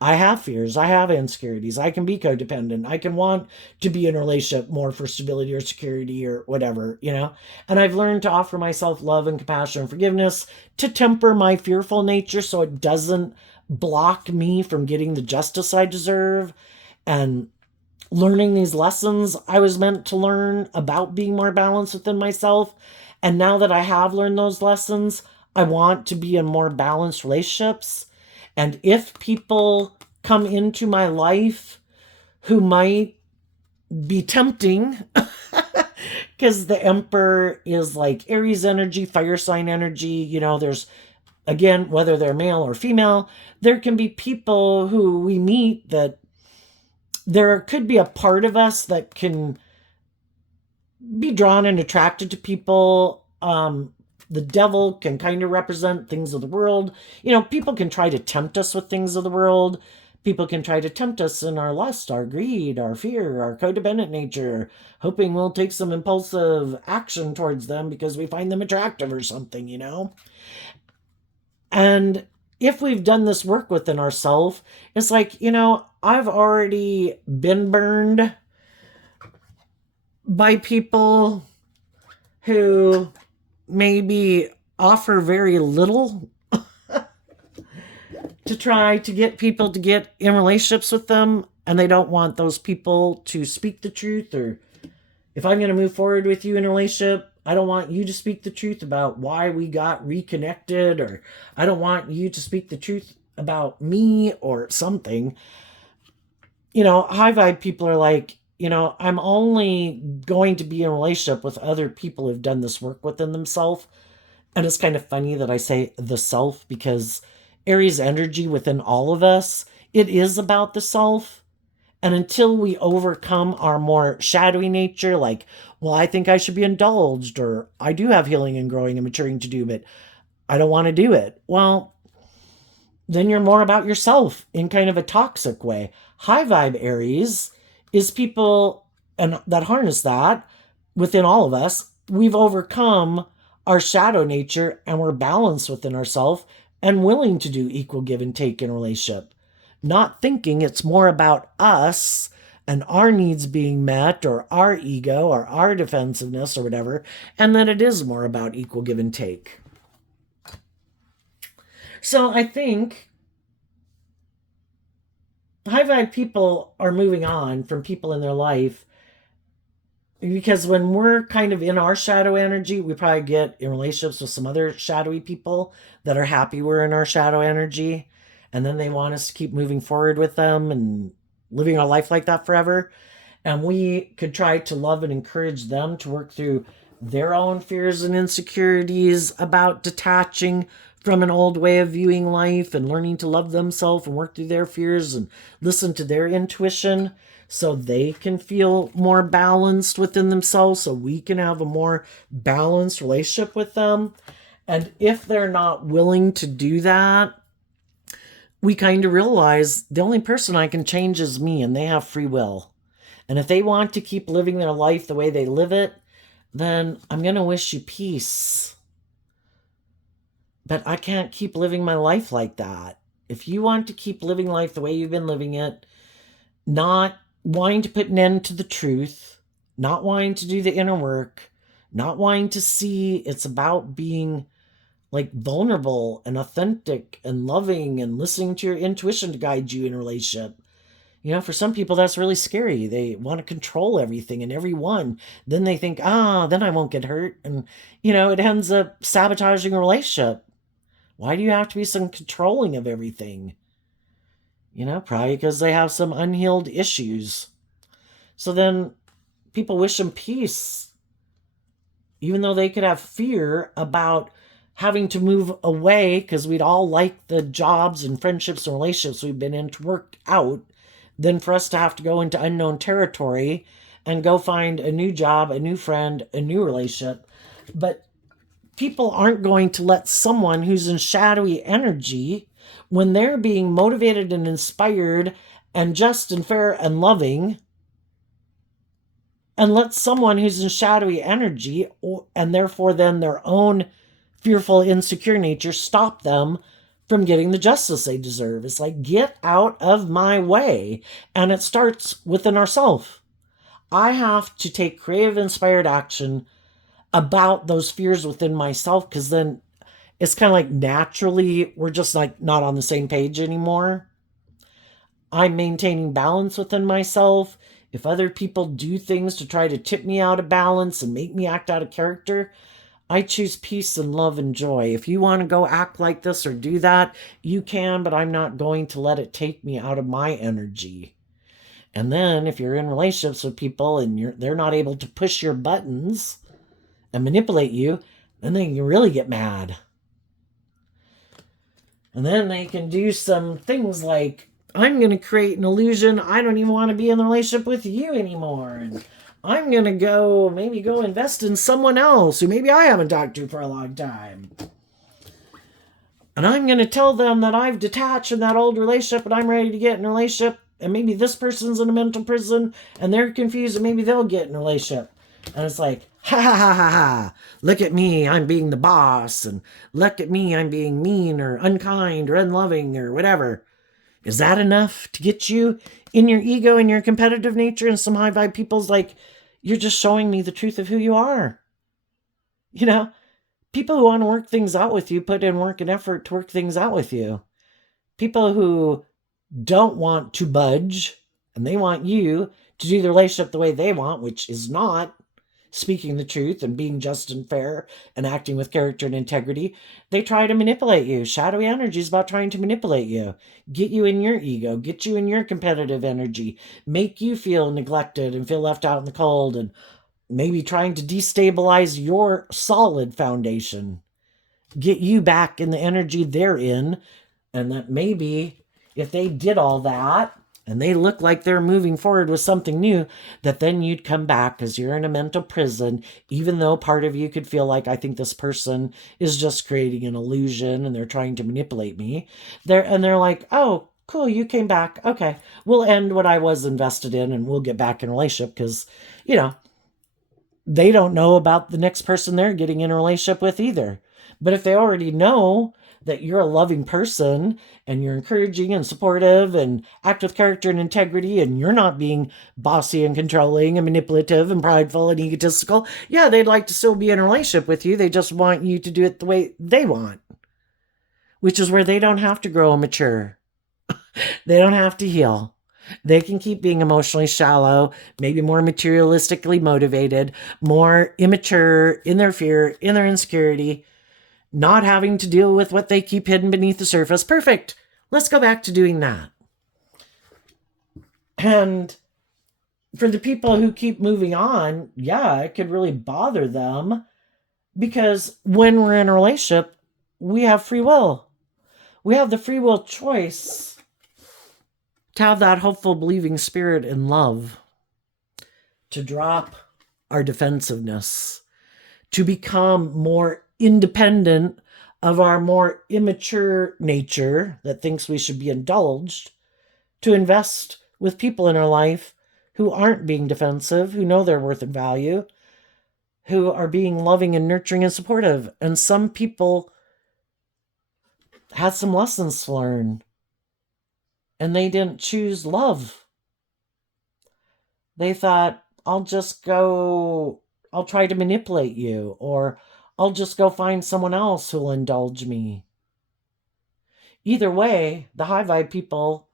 I have fears. I have insecurities. I can be codependent. I can want to be in a relationship more for stability or security or whatever, And I've learned to offer myself love and compassion and forgiveness to temper my fearful nature so it doesn't block me from getting the justice I deserve. And learning these lessons I was meant to learn about being more balanced within myself. And now that I have learned those lessons, I want to be in more balanced relationships. And if people come into my life who might be tempting, because the Emperor is like Aries energy, fire sign energy, there's, again, whether they're male or female, there can be people who we meet that there could be a part of us that can be drawn and attracted to people the devil can kind of represent things of the world. You know, people can try to tempt us with things of the world. People can try to tempt us in our lust, our greed, our fear, our codependent nature, hoping we'll take some impulsive action towards them because we find them attractive or something, you know? And if we've done this work within ourselves, it's like, you know, I've already been burned by people who maybe offer very little to try to get people to get in relationships with them, and they don't want those people to speak the truth. Or if I'm going to move forward with you in a relationship, I don't want you to speak the truth about why we got reconnected, or I don't want you to speak the truth about me or something. You know, high vibe people are like, you know, I'm only going to be in a relationship with other people who've done this work within themselves. And it's kind of funny that I say the self, because Aries energy within all of us, it is about the self. And until we overcome our more shadowy nature, like, well, I think I should be indulged, or I do have healing and growing and maturing to do, but I don't want to do it. Well, then you're more about yourself in kind of a toxic way. High vibe Aries is people and that harness that within all of us. We've overcome our shadow nature and we're balanced within ourselves and willing to do equal give and take in a relationship. Not thinking it's more about us and our needs being met, or our ego, or our defensiveness, or whatever, and that it is more about equal give and take. So I think high vibe people are moving on from people in their life, because when we're kind of in our shadow energy, we probably get in relationships with some other shadowy people that are happy we're in our shadow energy, and then they want us to keep moving forward with them and living our life like that forever. And we could try to love and encourage them to work through their own fears and insecurities about detaching from an old way of viewing life and learning to love themselves and work through their fears and listen to their intuition, so they can feel more balanced within themselves, so we can have a more balanced relationship with them. And if they're not willing to do that, we kind of realize the only person I can change is me, and they have free will. And if they want to keep living their life the way they live it, then I'm going to wish you peace. But I can't keep living my life like that. If you want to keep living life the way you've been living it, not wanting to put an end to the truth, not wanting to do the inner work, not wanting to see it's about being like vulnerable and authentic and loving and listening to your intuition to guide you in a relationship. You know, for some people that's really scary. They want to control everything and everyone. Then they think, then I won't get hurt. And, you know, it ends up sabotaging a relationship. Why do you have to be so controlling of everything? You know, probably because they have some unhealed issues. So then people wish them peace, even though they could have fear about having to move away, because we'd all like the jobs and friendships and relationships we've been in to work out, than for us to have to go into unknown territory and go find a new job, a new friend, a new relationship. But people aren't going to let someone who's in shadowy energy, when they're being motivated and inspired and just and fair and loving, and let someone who's in shadowy energy, and therefore then their own fearful, insecure nature, stop them from getting the justice they deserve. It's like, get out of my way. And it starts within ourselves. I have to take creative, inspired action about those fears within myself, because then it's kind of like naturally we're just like not on the same page anymore. I'm maintaining balance within myself. If other people do things to try to tip me out of balance and make me act out of character, I choose peace and love and joy. If you want to go act like this or do that, you can, but I'm not going to let it take me out of my energy. And then if you're in relationships with people and they're not able to push your buttons and manipulate you, then they can really get mad. And then they can do some things like, I'm going to create an illusion I don't even want to be in the relationship with you anymore. And I'm going to maybe go invest in someone else who maybe I haven't talked to for a long time. And I'm going to tell them that I've detached from that old relationship and I'm ready to get in a relationship. And maybe this person's in a mental prison and they're confused and maybe they'll get in a relationship. And it's like, ha ha ha ha ha. Look at me, I'm being the boss. And look at me, I'm being mean or unkind or unloving or whatever. Is that enough to get you in your ego and your competitive nature? And some high vibe people's like, you're just showing me the truth of who you are. You know, people who want to work things out with you put in work and effort to work things out with you. People who don't want to budge and they want you to do the relationship the way they want, which is not speaking the truth and being just and fair and acting with character and integrity. They try to manipulate you. Shadowy energy is about trying to manipulate you, get you in your ego, get you in your competitive energy, make you feel neglected and feel left out in the cold, and maybe trying to destabilize your solid foundation, get you back in the energy they're in. And that maybe if they did all that and they look like they're moving forward with something new, that then you'd come back because you're in a mental prison, even though part of you could feel like, I think this person is just creating an illusion and they're trying to manipulate me. They're like, oh, cool, you came back. Okay, we'll end what I was invested in and we'll get back in a relationship because, they don't know about the next person they're getting in a relationship with either. But if they already know that you're a loving person and you're encouraging and supportive and act with character and integrity and you're not being bossy and controlling and manipulative and prideful and egotistical, yeah, they'd like to still be in a relationship with you. They just want you to do it the way they want, which is where they don't have to grow and mature. They don't have to heal. They can keep being emotionally shallow, maybe more materialistically motivated, more immature in their fear, in their insecurity, not having to deal with what they keep hidden beneath the surface. Perfect. Let's go back to doing that. And for the people who keep moving on, yeah, it could really bother them because when we're in a relationship, we have free will. We have the free will choice to have that hopeful, believing spirit in love, to drop our defensiveness, to become more independent of our more immature nature that thinks we should be indulged, to invest with people in our life who aren't being defensive, who know their worth and value, who are being loving and nurturing and supportive. And some people had some lessons to learn, and they didn't choose love. They thought, I'll try to manipulate you, or I'll just go find someone else who'll indulge me. Either way, the high vibe people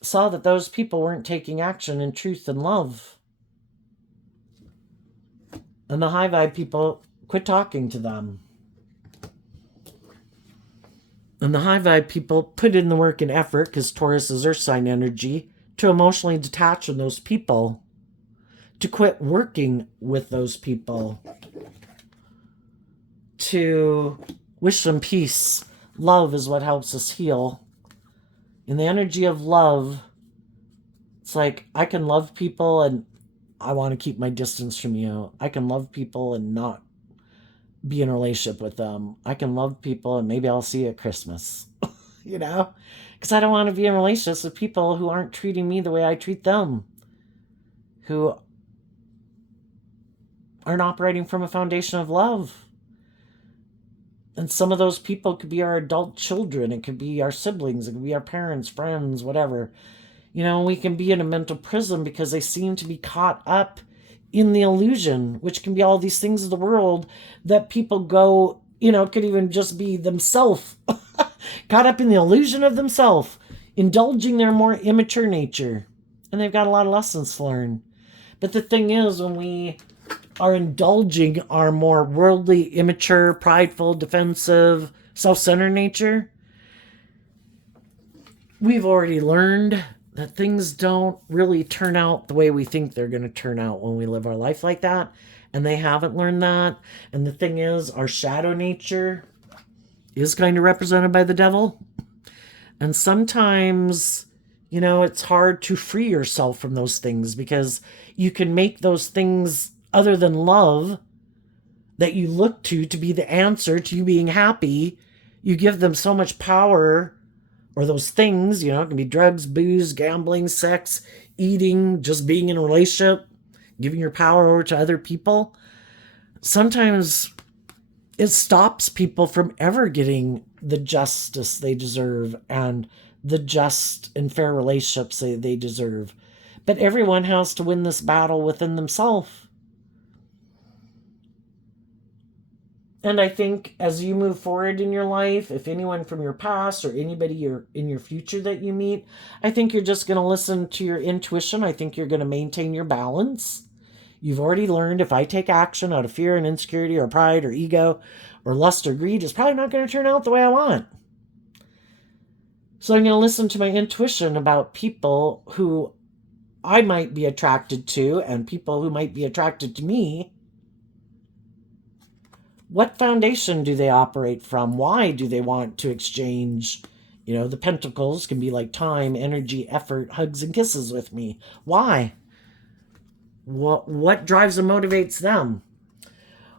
saw that those people weren't taking action in truth and love. And the high vibe people quit talking to them. And the high vibe people put in the work and effort, because Taurus is earth sign energy, to emotionally detach from those people, to quit working with those people, to wish them peace. Love is what helps us heal. In the energy of love, it's like, I can love people and I want to keep my distance from you. I can love people and not be in a relationship with them. I can love people and maybe I'll see you at Christmas, because I don't want to be in relationships with people who aren't treating me the way I treat them, who aren't operating from a foundation of love. And some of those people could be our adult children. It could be our siblings. It could be our parents, friends, whatever. We can be in a mental prison because they seem to be caught up in the illusion, which can be all these things of the world that people go, it could even just be themselves, caught up in the illusion of themselves, indulging their more immature nature. And they've got a lot of lessons to learn. But the thing is, when we are indulging our more worldly, immature, prideful, defensive, self-centered nature, we've already learned that things don't really turn out the way we think they're going to turn out when we live our life like that. And they haven't learned that. And the thing is, our shadow nature is kind of represented by the devil. And sometimes You know, it's hard to free yourself from those things because you can make those things other than love that you look to be the answer to you being happy. You give them so much power, or those things, you know, it can be drugs, booze, gambling, sex, eating, just being in a relationship, giving your power over to other people. Sometimes it stops people from ever getting the justice they deserve and the just and fair relationships they deserve. But everyone has to win this battle within themselves. And I think as you move forward in your life, if anyone from your past or anybody in your future that you meet, I think you're just going to listen to your intuition. I think you're going to maintain your balance. You've already learned if I take action out of fear and insecurity or pride or ego or lust or greed, it's probably not going to turn out the way I want. So I'm going to listen to my intuition about people who I might be attracted to and people who might be attracted to me. What foundation do they operate from? Why do they want to exchange? You know, the pentacles can be like time, energy, effort, hugs, and kisses with me. Why? What drives and motivates them?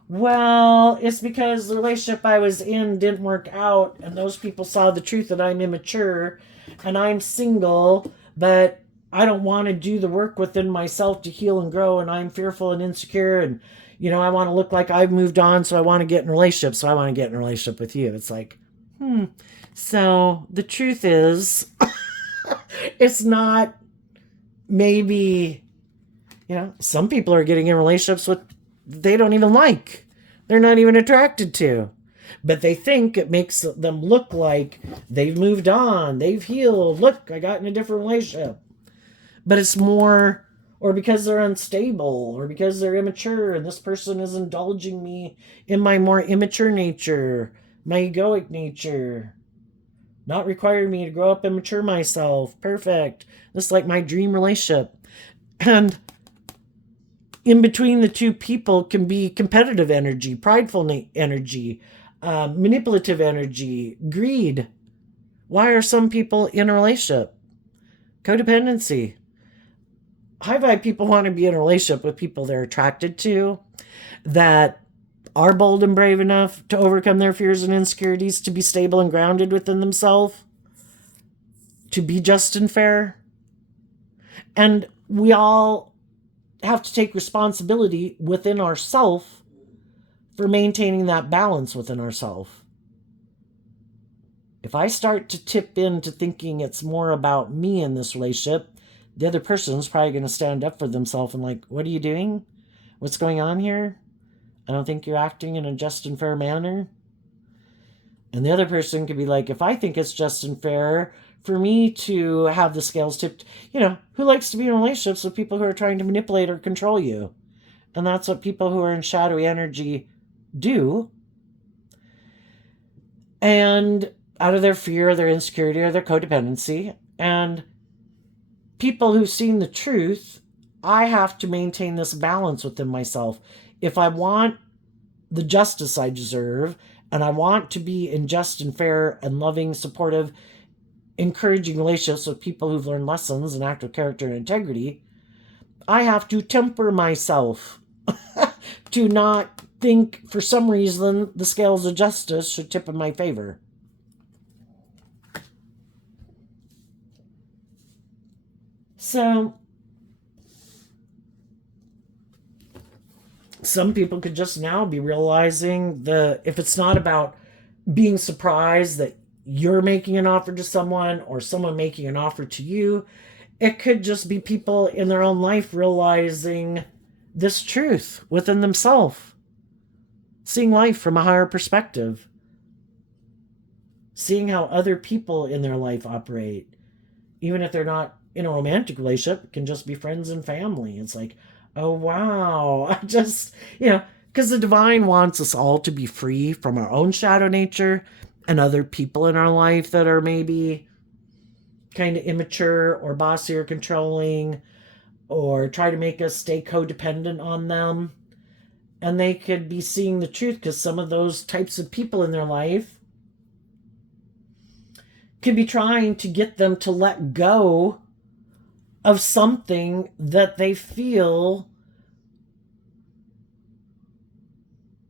Well, it's because the relationship I was in didn't work out, and those people saw the truth that I'm immature and I'm single, but I don't want to do the work within myself to heal and grow, and I'm fearful and insecure, and you know, I want to look like I've moved on, so I want to get in a relationship, so I want to get in a relationship with you. It's like, So the truth is, it's not maybe, you know, some people are getting in relationships with they don't even like. They're not even attracted to. But they think it makes them look like they've moved on, they've healed. Look, I got in a different relationship. But it's more, or because they're unstable, or because they're immature, and this person is indulging me in my more immature nature, my egoic nature, not requiring me to grow up and mature myself. Perfect. This is like my dream relationship. And in between the two people can be competitive energy, prideful energy, manipulative energy, greed. Why are some people in a relationship? Codependency. High vibe people want to be in a relationship with people they're attracted to, that are bold and brave enough to overcome their fears and insecurities, to be stable and grounded within themselves, to be just and fair. And we all have to take responsibility within ourselves for maintaining that balance within ourselves. If I start to tip into thinking it's more about me in this relationship, the other person's probably going to stand up for themselves and like, what are you doing? What's going on here? I don't think you're acting in a just and fair manner. And the other person could be like, if I think it's just and fair for me to have the scales tipped, you know, who likes to be in relationships with people who are trying to manipulate or control you? And that's what people who are in shadowy energy do. And out of their fear, their insecurity, or their codependency. And people who've seen the truth, I have to maintain this balance within myself. If I want the justice I deserve, and I want to be in just and fair and loving, supportive, encouraging relationships with people who've learned lessons and act with character and integrity, I have to temper myself to not think for some reason the scales of justice should tip in my favor. So some people could just now be realizing if it's not about being surprised that you're making an offer to someone or someone making an offer to you, it could just be people in their own life realizing this truth within themselves, seeing life from a higher perspective, seeing how other people in their life operate, even if they're not in a romantic relationship. It can just be friends and family. It's like, oh wow, I just, because the divine wants us all to be free from our own shadow nature and other people in our life that are maybe kind of immature or bossy or controlling, or try to make us stay codependent on them. And they could be seeing the truth, because some of those types of people in their life could be trying to get them to let go of something that they feel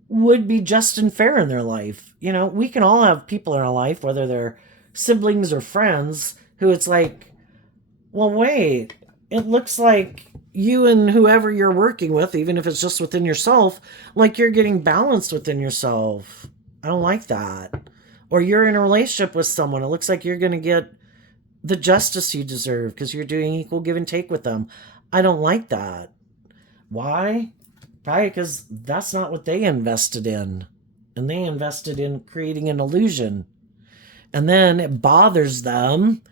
would be just and fair in their life. You know, we can all have people in our life, whether they're siblings or friends, who it's like, well, wait, it looks like you and whoever you're working with, even if it's just within yourself, like you're getting balanced within yourself. I don't like that. Or you're in a relationship with someone, it looks like you're going to get the justice you deserve because you're doing equal give and take with them. I don't like that. Why? Probably because that's not what they invested in. And they invested in creating an illusion. And then it bothers them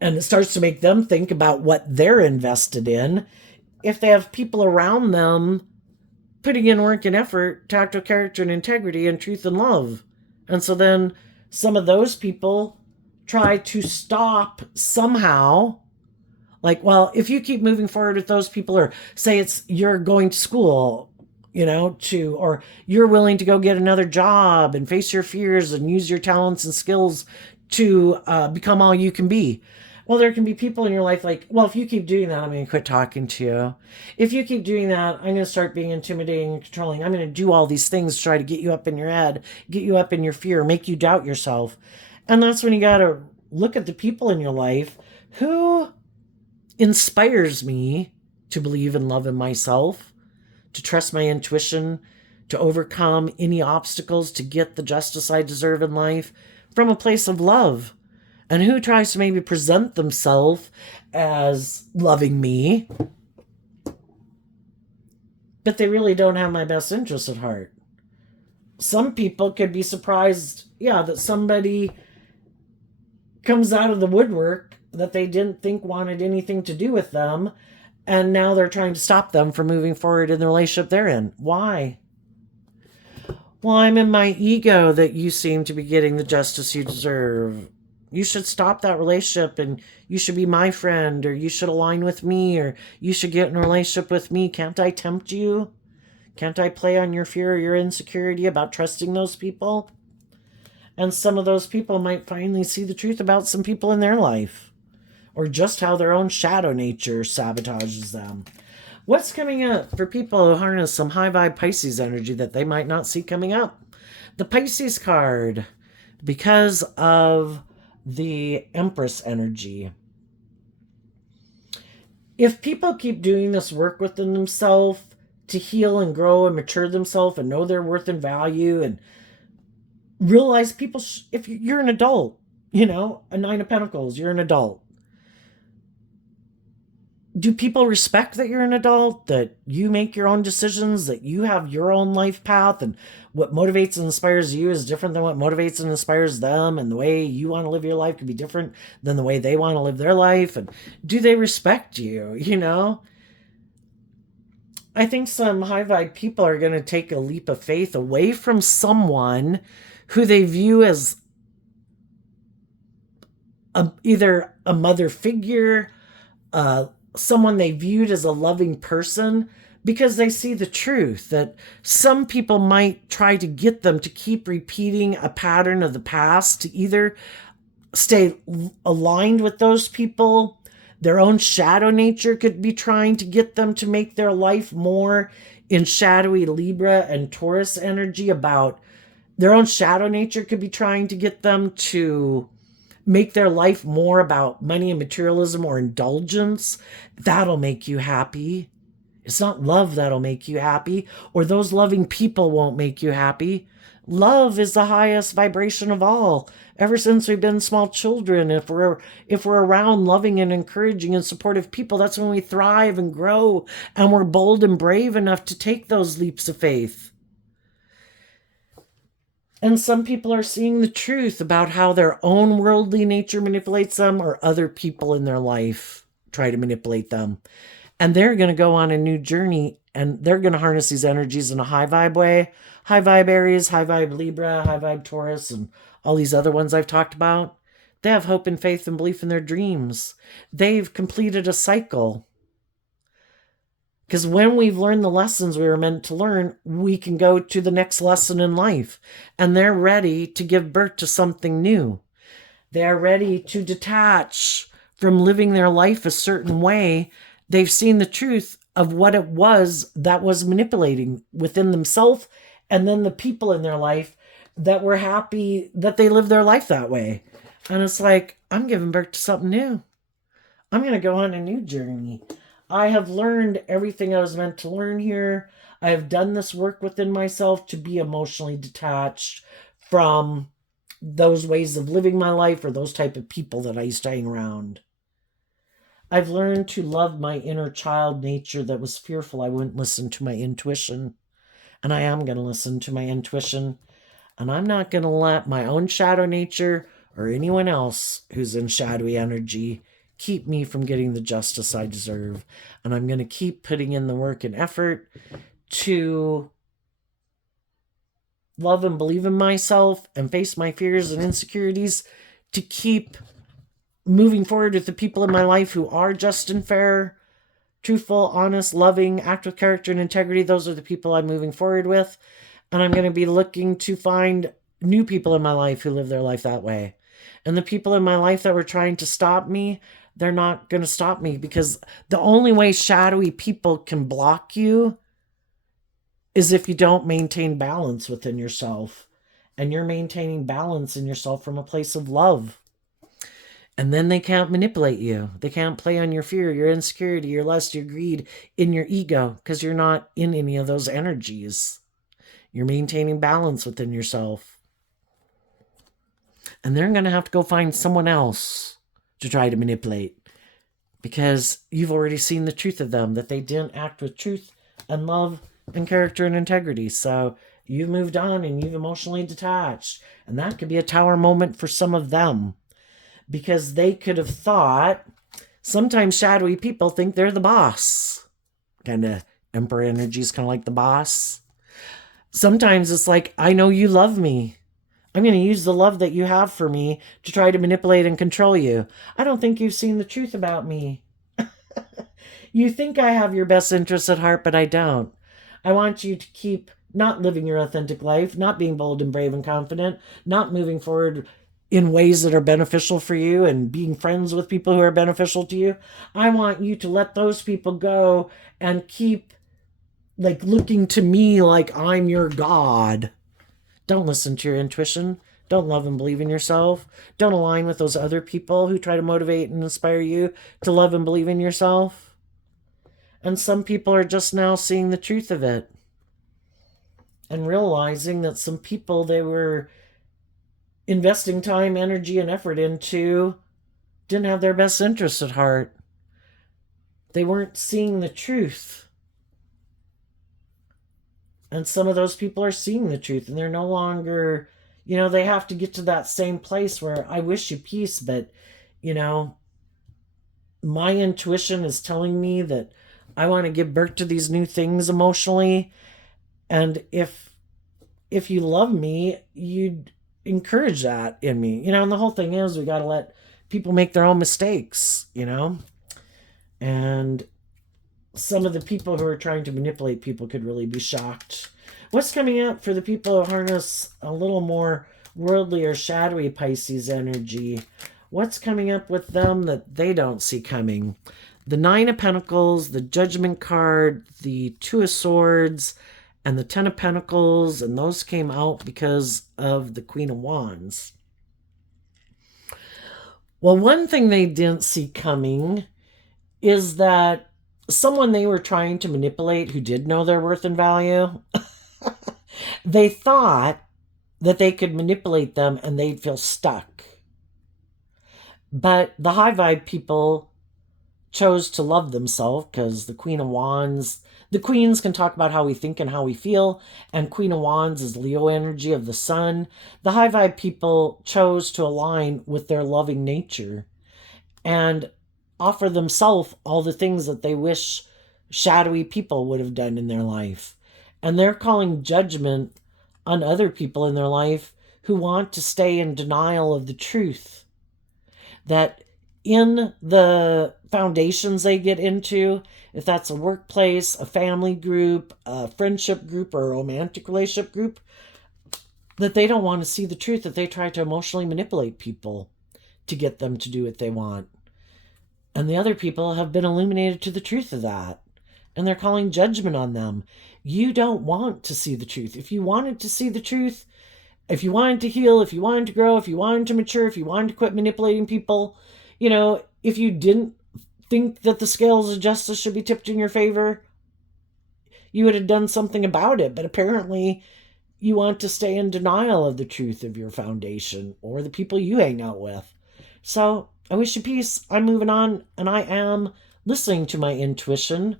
and it starts to make them think about what they're invested in. If they have people around them putting in work and effort, tactile character and integrity and truth and love. And so then some of those people try to stop somehow. Like, well, if you keep moving forward with those people, or say it's you're going to school, or you're willing to go get another job and face your fears and use your talents and skills to become all you can be. Well, there can be people in your life like, well, if you keep doing that, I'm going to quit talking to you. If you keep doing that, I'm going to start being intimidating and controlling. I'm going to do all these things to try to get you up in your head, get you up in your fear, make you doubt yourself. And that's when you got to look at the people in your life who inspires me to believe in love in myself, to trust my intuition, to overcome any obstacles, to get the justice I deserve in life from a place of love. And who tries to maybe present themselves as loving me, but they really don't have my best interest at heart. Some people could be surprised, that somebody comes out of the woodwork that they didn't think wanted anything to do with them, and now they're trying to stop them from moving forward in the relationship they're in. Why? Well, I'm in my ego that you seem to be getting the justice you deserve. You should stop that relationship and you should be my friend, or you should align with me, or you should get in a relationship with me. Can't I tempt you? Can't I play on your fear or your insecurity about trusting those people? And some of those people might finally see the truth about some people in their life, or just how their own shadow nature sabotages them. What's coming up for people who harness some high vibe Pisces energy that they might not see coming up? The Pisces card, because of the Empress energy. If people keep doing this work within themselves to heal and grow and mature themselves and know their worth and value and realize people, if you're an adult, a Nine of Pentacles, you're an adult. Do people respect that you're an adult, that you make your own decisions, that you have your own life path, and what motivates and inspires you is different than what motivates and inspires them, and the way you want to live your life could be different than the way they want to live their life? And do they respect you? I think some high vibe people are going to take a leap of faith away from someone who they view as either a mother figure, someone they viewed as a loving person, because they see the truth that some people might try to get them to keep repeating a pattern of the past, to either stay aligned with those people. Their own shadow nature could be trying to get them to make their life more in shadowy Libra and Taurus energy. About their own shadow nature could be trying to get them to make their life more about money and materialism or indulgence. That'll make you happy. It's not love that'll make you happy, or those loving people won't make you happy. Love is the highest vibration of all. Ever since we've been small children, if we're around loving and encouraging and supportive people, that's when we thrive and grow, and we're bold and brave enough to take those leaps of faith. And some people are seeing the truth about how their own worldly nature manipulates them, or other people in their life try to manipulate them. And they're going to go on a new journey, and they're going to harness these energies in a high vibe way. High vibe Aries, high vibe Libra, high vibe Taurus, and all these other ones I've talked about. They have hope and faith and belief in their dreams. They've completed a cycle. Because when we've learned the lessons we were meant to learn, we can go to the next lesson in life. And they're ready to give birth to something new. They're ready to detach from living their life a certain way, they've seen the truth of what it was that was manipulating within themselves and then the people in their life that were happy that they lived their life that way. And it's like, I'm giving birth to something new. I'm going to go on a new journey. I have learned everything I was meant to learn here. I have done this work within myself to be emotionally detached from those ways of living my life or those type of people that I used to hang around. I've learned to love my inner child nature that was fearful I wouldn't listen to my intuition. And I am going to listen to my intuition. And I'm not going to let my own shadow nature or anyone else who's in shadowy energy keep me from getting the justice I deserve. And I'm going to keep putting in the work and effort to love and believe in myself and face my fears and insecurities to keep moving forward with the people in my life who are just and fair, truthful, honest, loving, act with character and integrity. Those are the people I'm moving forward with. And I'm going to be looking to find new people in my life who live their life that way. And the people in my life that were trying to stop me, they're not going to stop me, because the only way shadowy people can block you is if you don't maintain balance within yourself. And you're maintaining balance in yourself from a place of love. And then they can't manipulate you. They can't play on your fear, your insecurity, your lust, your greed, in your ego, because you're not in any of those energies. You're maintaining balance within yourself. And they're going to have to go find someone else to try to manipulate, because you've already seen the truth of them, that they didn't act with truth and love and character and integrity. So you've moved on and you've emotionally detached. And that could be a tower moment for some of them, because they could have thought, sometimes shadowy people think they're the boss. Kind of emperor energy is kind of like the boss. Sometimes it's like, I know you love me. I'm going to use the love that you have for me to try to manipulate and control you. I don't think you've seen the truth about me. You think I have your best interests at heart, but I don't. I want you to keep not living your authentic life, not being bold and brave and confident, not moving forward in ways that are beneficial for you and being friends with people who are beneficial to you. I want you to let those people go and keep looking to me like I'm your God. Don't listen to your intuition. Don't love and believe in yourself. Don't align with those other people who try to motivate and inspire you to love and believe in yourself. And some people are just now seeing the truth of it and realizing that some people they were investing time, energy, and effort into didn't have their best interests at heart. They weren't seeing the truth. And some of those people are seeing the truth, and they're no longer, they have to get to that same place where I wish you peace, but, my intuition is telling me that I want to give birth to these new things emotionally. And if you love me, you'd encourage that in me, and the whole thing is we got to let people make their own mistakes, and some of the people who are trying to manipulate people could really be shocked. What's coming up for the people who harness a little more worldly or shadowy Pisces energy? What's coming up with them that they don't see coming? The Nine of Pentacles, the Judgment card, the Two of Swords, and the Ten of Pentacles, and those came out because of the Queen of Wands. Well, one thing they didn't see coming is that someone they were trying to manipulate who did know their worth and value, they thought that they could manipulate them and they'd feel stuck. But the high vibe people chose to love themselves, because the Queen of Wands, the queens can talk about how we think and how we feel, and Queen of Wands is Leo energy of the sun. The high vibe people chose to align with their loving nature and offer themselves all the things that they wish shadowy people would have done in their life. And they're calling judgment on other people in their life who want to stay in denial of the truth. That in the foundations they get into, if that's a workplace, a family group, a friendship group, or a romantic relationship group, that they don't want to see the truth, that they try to emotionally manipulate people to get them to do what they want. And the other people have been illuminated to the truth of that. And they're calling judgment on them. You don't want to see the truth. If you wanted to see the truth, if you wanted to heal, if you wanted to grow, if you wanted to mature, if you wanted to quit manipulating people, if you didn't think that the scales of justice should be tipped in your favor, you would have done something about it. But apparently, you want to stay in denial of the truth of your foundation or the people you hang out with. So I wish you peace. I'm moving on, and I am listening to my intuition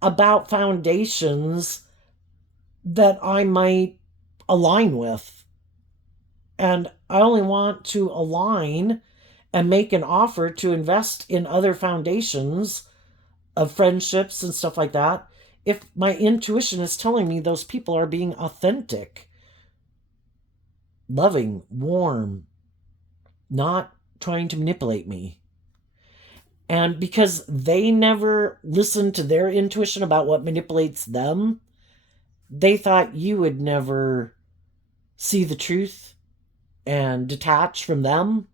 about foundations that I might align with. And I only want to align and make an offer to invest in other foundations of friendships and stuff like that if my intuition is telling me those people are being authentic, loving, warm, not trying to manipulate me. And because they never listened to their intuition about what manipulates them, they thought you would never see the truth and detach from them.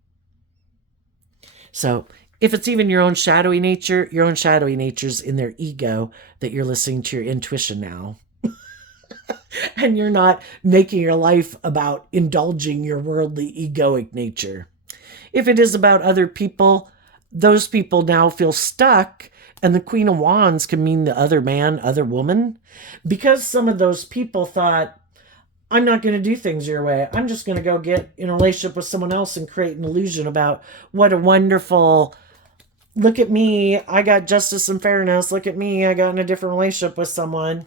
So if it's even your own shadowy nature's in their ego that you're listening to your intuition now. And you're not making your life about indulging your worldly egoic nature. If it is about other people, those people now feel stuck, and the Queen of Wands can mean the other man, other woman. Because some of those people thought, I'm not going to do things your way. I'm just going to go get in a relationship with someone else and create an illusion about what a wonderful, look at me, I got justice and fairness. Look at me, I got in a different relationship with someone.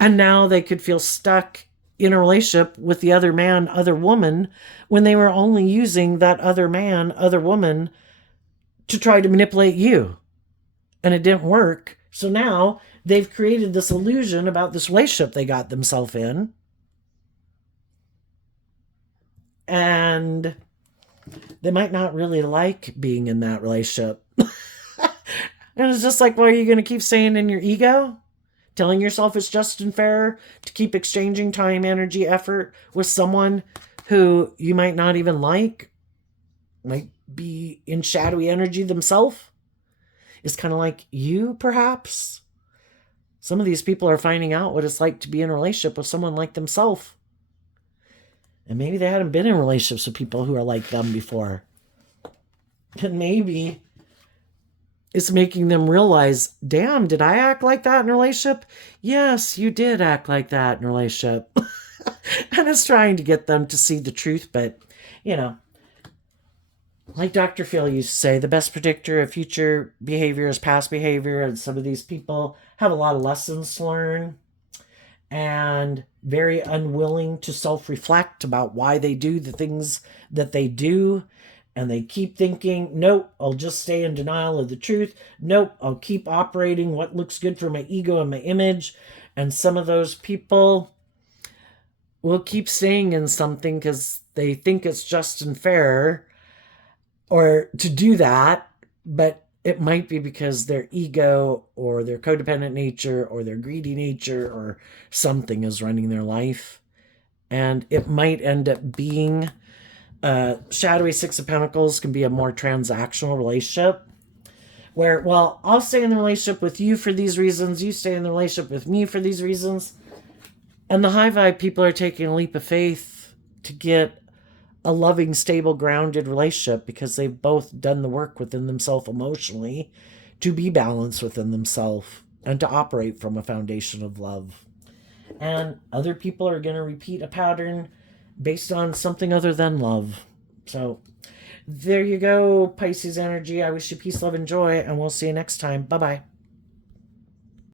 And now they could feel stuck in a relationship with the other man, other woman, when they were only using that other man, other woman to try to manipulate you. And it didn't work. So now they've created this illusion about this relationship they got themselves in. And they might not really like being in that relationship. And it's just like, well, are you going to keep staying in your ego? Telling yourself it's just and fair to keep exchanging time, energy, effort with someone who you might not even like, might be in shadowy energy themselves? It's kind of like you, perhaps. Some of these people are finding out what it's like to be in a relationship with someone like themselves. And maybe they hadn't been in relationships with people who are like them before. And maybe it's making them realize, damn, did I act like that in a relationship? Yes, you did act like that in a relationship. And it's trying to get them to see the truth. But, like Dr. Phil used to say, the best predictor of future behavior is past behavior. And some of these people have a lot of lessons to learn and very unwilling to self-reflect about why they do the things that they do. And they keep thinking, nope, I'll just stay in denial of the truth. Nope, I'll keep operating what looks good for my ego and my image. And some of those people will keep staying in something because they think it's just and fair or to do that. But it might be because their ego or their codependent nature or their greedy nature or something is running their life. And it might end up being shadowy Six of Pentacles can be a more transactional relationship where, well, I'll stay in the relationship with you for these reasons. You stay in the relationship with me for these reasons. And the high vibe people are taking a leap of faith to get a loving, stable, grounded relationship because they've both done the work within themselves emotionally to be balanced within themselves and to operate from a foundation of love. And other people are going to repeat a pattern based on something other than love. So there you go, Pisces energy. I wish you peace, love, and joy, and we'll see you next time. Bye-bye.